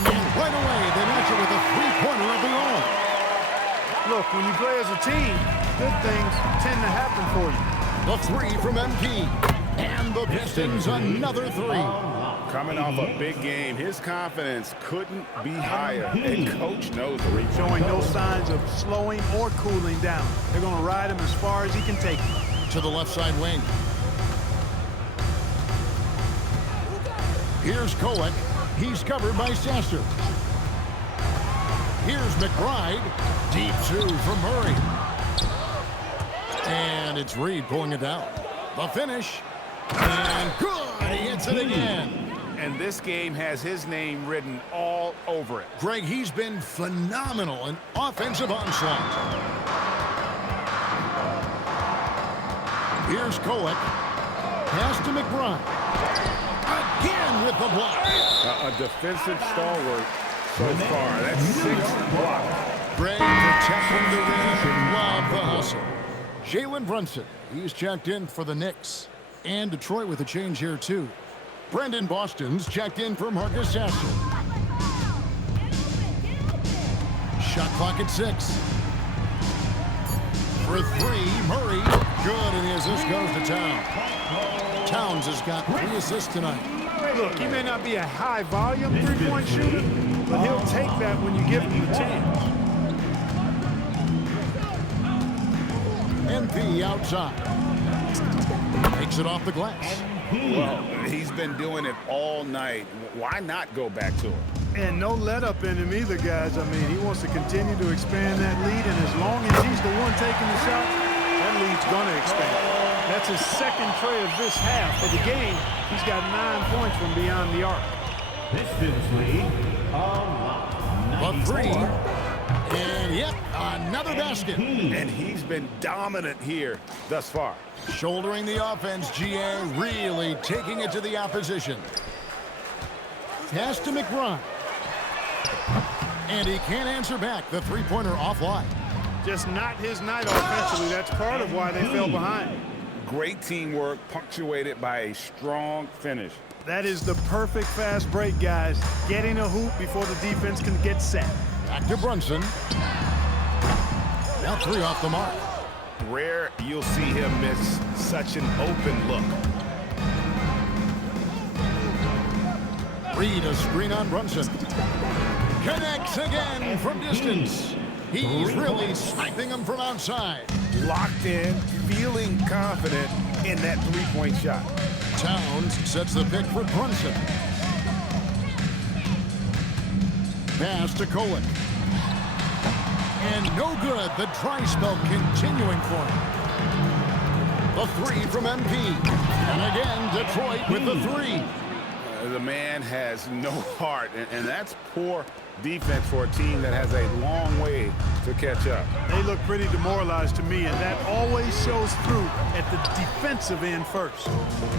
And right away, they match it with a three-pointer of their own. Look, when you play as a team, good things tend to happen for you. The three from MP. And the Pistons another three. Coming off a big game, his confidence couldn't be higher, and Coach knows it. Showing no signs of slowing or cooling down. They're going to ride him as far as he can take him. To the left side wing. Here's Kolek. He's covered by Sasser. Here's McBride. Deep two from Murray. And it's Reed pulling it down. The finish. And good. He hits it again. And this game has his name written all over it. Greg, he's been phenomenal in offensive onslaught. Here's Kolek. Pass to McBride. Again with the block. A defensive stalwart so far. That's 6 blocks. Greg protecting the rim. Love the hustle. Jalen Brunson. He's checked in for the Knicks. And Detroit with a change here, too. Brendan Boston's checked in for Marcus Sasser. Shot clock at 6. For 3, Murray. Good, and the assist goes to Towns. Towns has got 3 assists tonight. Look, he may not be a high-volume three-point shooter, but he'll take that when you give him the chance. MP outside. Takes it off the glass. Well, he's been doing it all night. Why not go back to him? And no let-up in him either, guys. I mean, he wants to continue to expand that lead, and as long as he's the one taking the shot, that lead's going to expand. That's his second tray of this half. For the game, he's got 9 points from beyond the arc. Pistons lead A 3. And yep, another basket. And he's been dominant here thus far. Shouldering the offense, GA really taking it to the opposition. Pass to McBride. And he can't answer back. The three-pointer offline. Just not his night offensively. That's part of why they fell behind. Great teamwork punctuated by a strong finish. That is the perfect fast break, guys. Getting a hoop before the defense can get set. Back to Brunson. Now 3 off the mark. Rare you'll see him miss such an open look. Reed a screen on Brunson. Connects again from distance. He's really sniping him from outside. Locked in, feeling confident in that three-point shot. Towns sets the pick for Brunson. Pass to Kolek. And no good. The dry spell continuing for him. The 3 from MP. And again, Detroit with the 3. The man has no heart, and that's poor defense for a team that has a long way to catch up. They look pretty demoralized to me, and that always shows through at the defensive end first.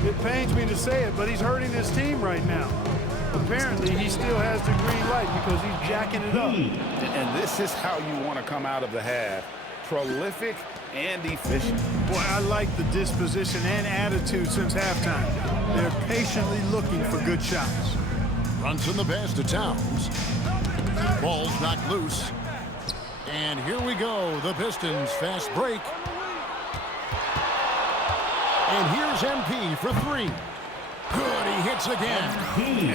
It pains me to say it, but he's hurting his team right now. Apparently, he still has the green light because he's jacking it up. And this is how you want to come out of the half. Prolific and efficient. Boy, I like the disposition and attitude since halftime. They're patiently looking for good shots. Brunson the pass to Towns. Ball's knocked loose. And here we go. The Pistons fast break. And here's MP for 3. Good, he hits again.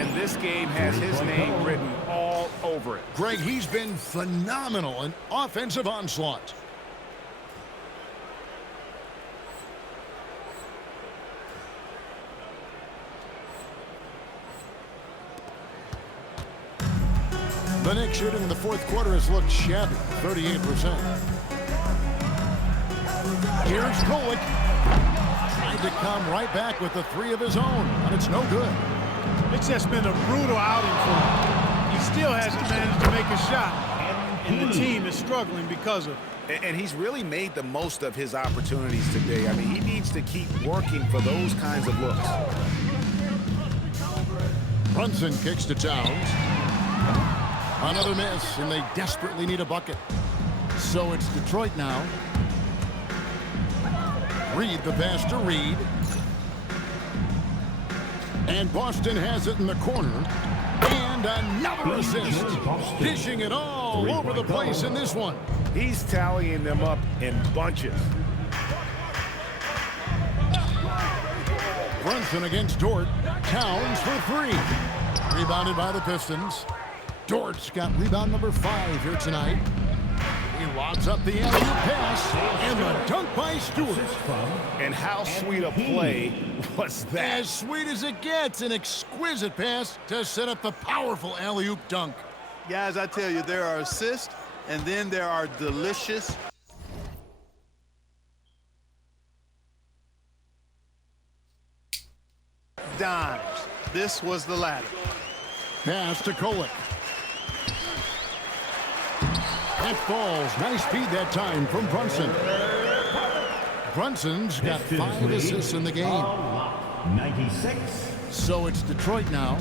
And this game has his name written all over it. Greg, he's been phenomenal in offensive onslaught. The Knicks shooting in the fourth quarter has looked shabby, 38%. Here's Kolek. Tried to come right back with the 3 of his own, but it's no good. It's just been a brutal outing for him. He's still hasn't managed to make a shot. And the team is struggling because of it. And he's really made the most of his opportunities today. I mean, he needs to keep working for those kinds of looks. Brunson kicks to Towns. Another miss, and they desperately need a bucket. So it's Detroit now. Reed the pass to Reed. And Boston has it in the corner. And another assist. Dishing it all over the place in this one. He's tallying them up in bunches. Brunson against Dort. Towns for three. Rebounded by the Pistons. Dort's got rebound number 5 here tonight. He lobs up the alley-oop pass, and the dunk by Stewart. And how sweet a play was that? As sweet as it gets, an exquisite pass to set up the powerful alley-oop dunk. Guys, I tell you, there are assists, and then there are delicious dimes. This was the latter. Pass to Kolek. That falls. Nice feed that time from Brunson. Brunson's got 5 assists in the game. 96. So it's Detroit now.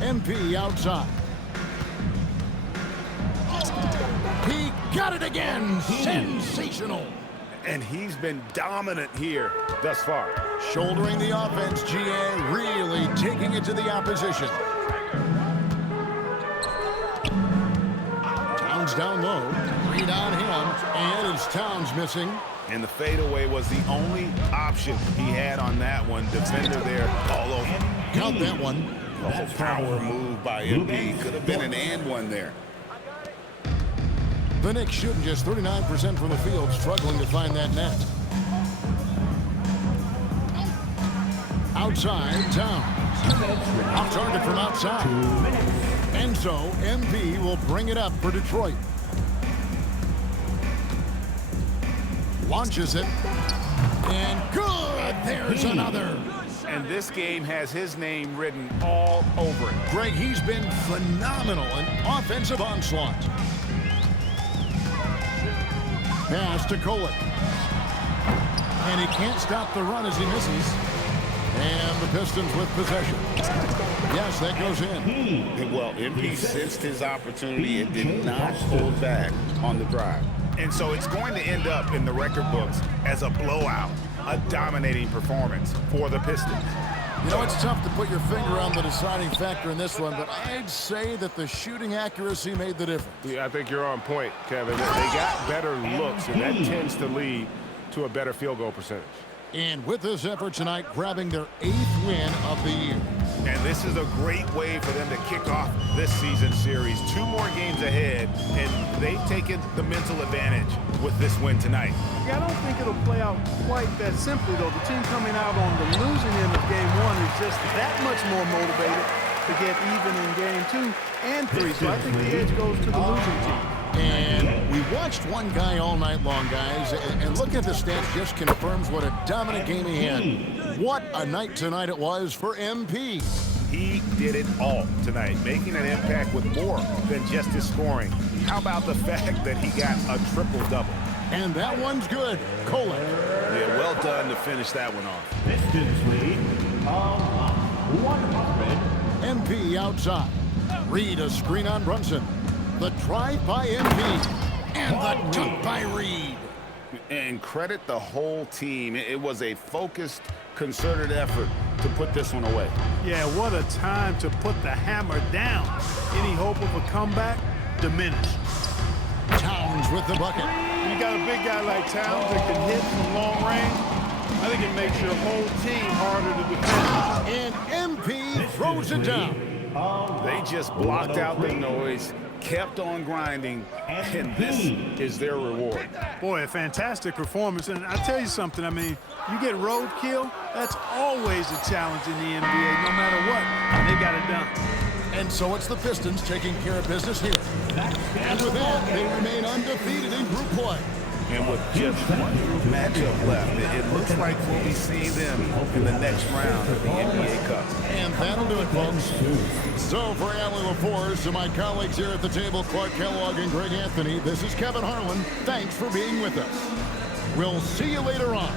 MP outside. He got it again. Sensational. And he's been dominant here thus far. Shouldering the offense, GA, really taking it to the opposition. Towns down low. Reed on him, and it's Towns missing. And the fadeaway was the only option he had on that one. Defender there all over. Count that one. A power move by MP. Could have been an and one there. The Knicks shooting just 39% from the field, struggling to find that net. Outside, Towns. Off target from outside. And so, MP will bring it up for Detroit. Launches it. And good! There's another. And this game has his name written all over it. Greg, he's been phenomenal in offensive onslaught. Pass to Kolek. And he can't stop the run as he misses. And the Pistons with possession. Yes, that goes in. Well, MP sensed his opportunity and did not hold back on the drive. And so it's going to end up in the record books as a blowout, a dominating performance for the Pistons. You know, it's tough to put your finger on the deciding factor in this one, but I'd say that the shooting accuracy made the difference. Yeah, I think you're on point, Kevin. They got better looks, and that tends to lead to a better field goal percentage. And with this effort tonight, grabbing their 8th win of the year. And this is a great way for them to kick off this season series. 2 more games ahead, and they've taken the mental advantage with this win tonight. Yeah, I don't think it'll play out quite that simply, though. The team coming out on the losing end of Game 1 is just that much more motivated to get even in Game 2 and 3. So I think the edge goes to the losing team. And we watched one guy all night long, guys, and look at the stats just confirms what a dominant game he had. What a night tonight it was for MP. He did it all tonight, making an impact with more than just his scoring. How about the fact that he got a triple-double? And that one's good. Kolek. Yeah, well done to finish that one off. Pistons lead 100. MP outside. Reed a screen on Brunson. The drive by MP. And the dunk by Reed. And credit the whole team. It was a focused, concerted effort to put this one away. Yeah, what a time to put the hammer down. Any hope of a comeback? Diminished. Towns with the bucket. You got a big guy like Towns that can hit from long range. I think it makes your whole team harder to defend. And MP throws it down. They just blocked out the noise, kept on grinding, and this is their reward. Boy, a fantastic performance. And I tell you something, I mean, you get roadkill, that's always a challenge in the NBA, no matter what. And they got it done. And so it's the Pistons taking care of business here. And with that, they remain undefeated in group play. And with just one matchup left, it looks like we'll be seeing them in the next round of the NBA Cup. And that'll do it, folks. So for Allie LaForce and my colleagues here at the table, Clark Kellogg and Greg Anthony, this is Kevin Harlan. Thanks for being with us. We'll see you later on.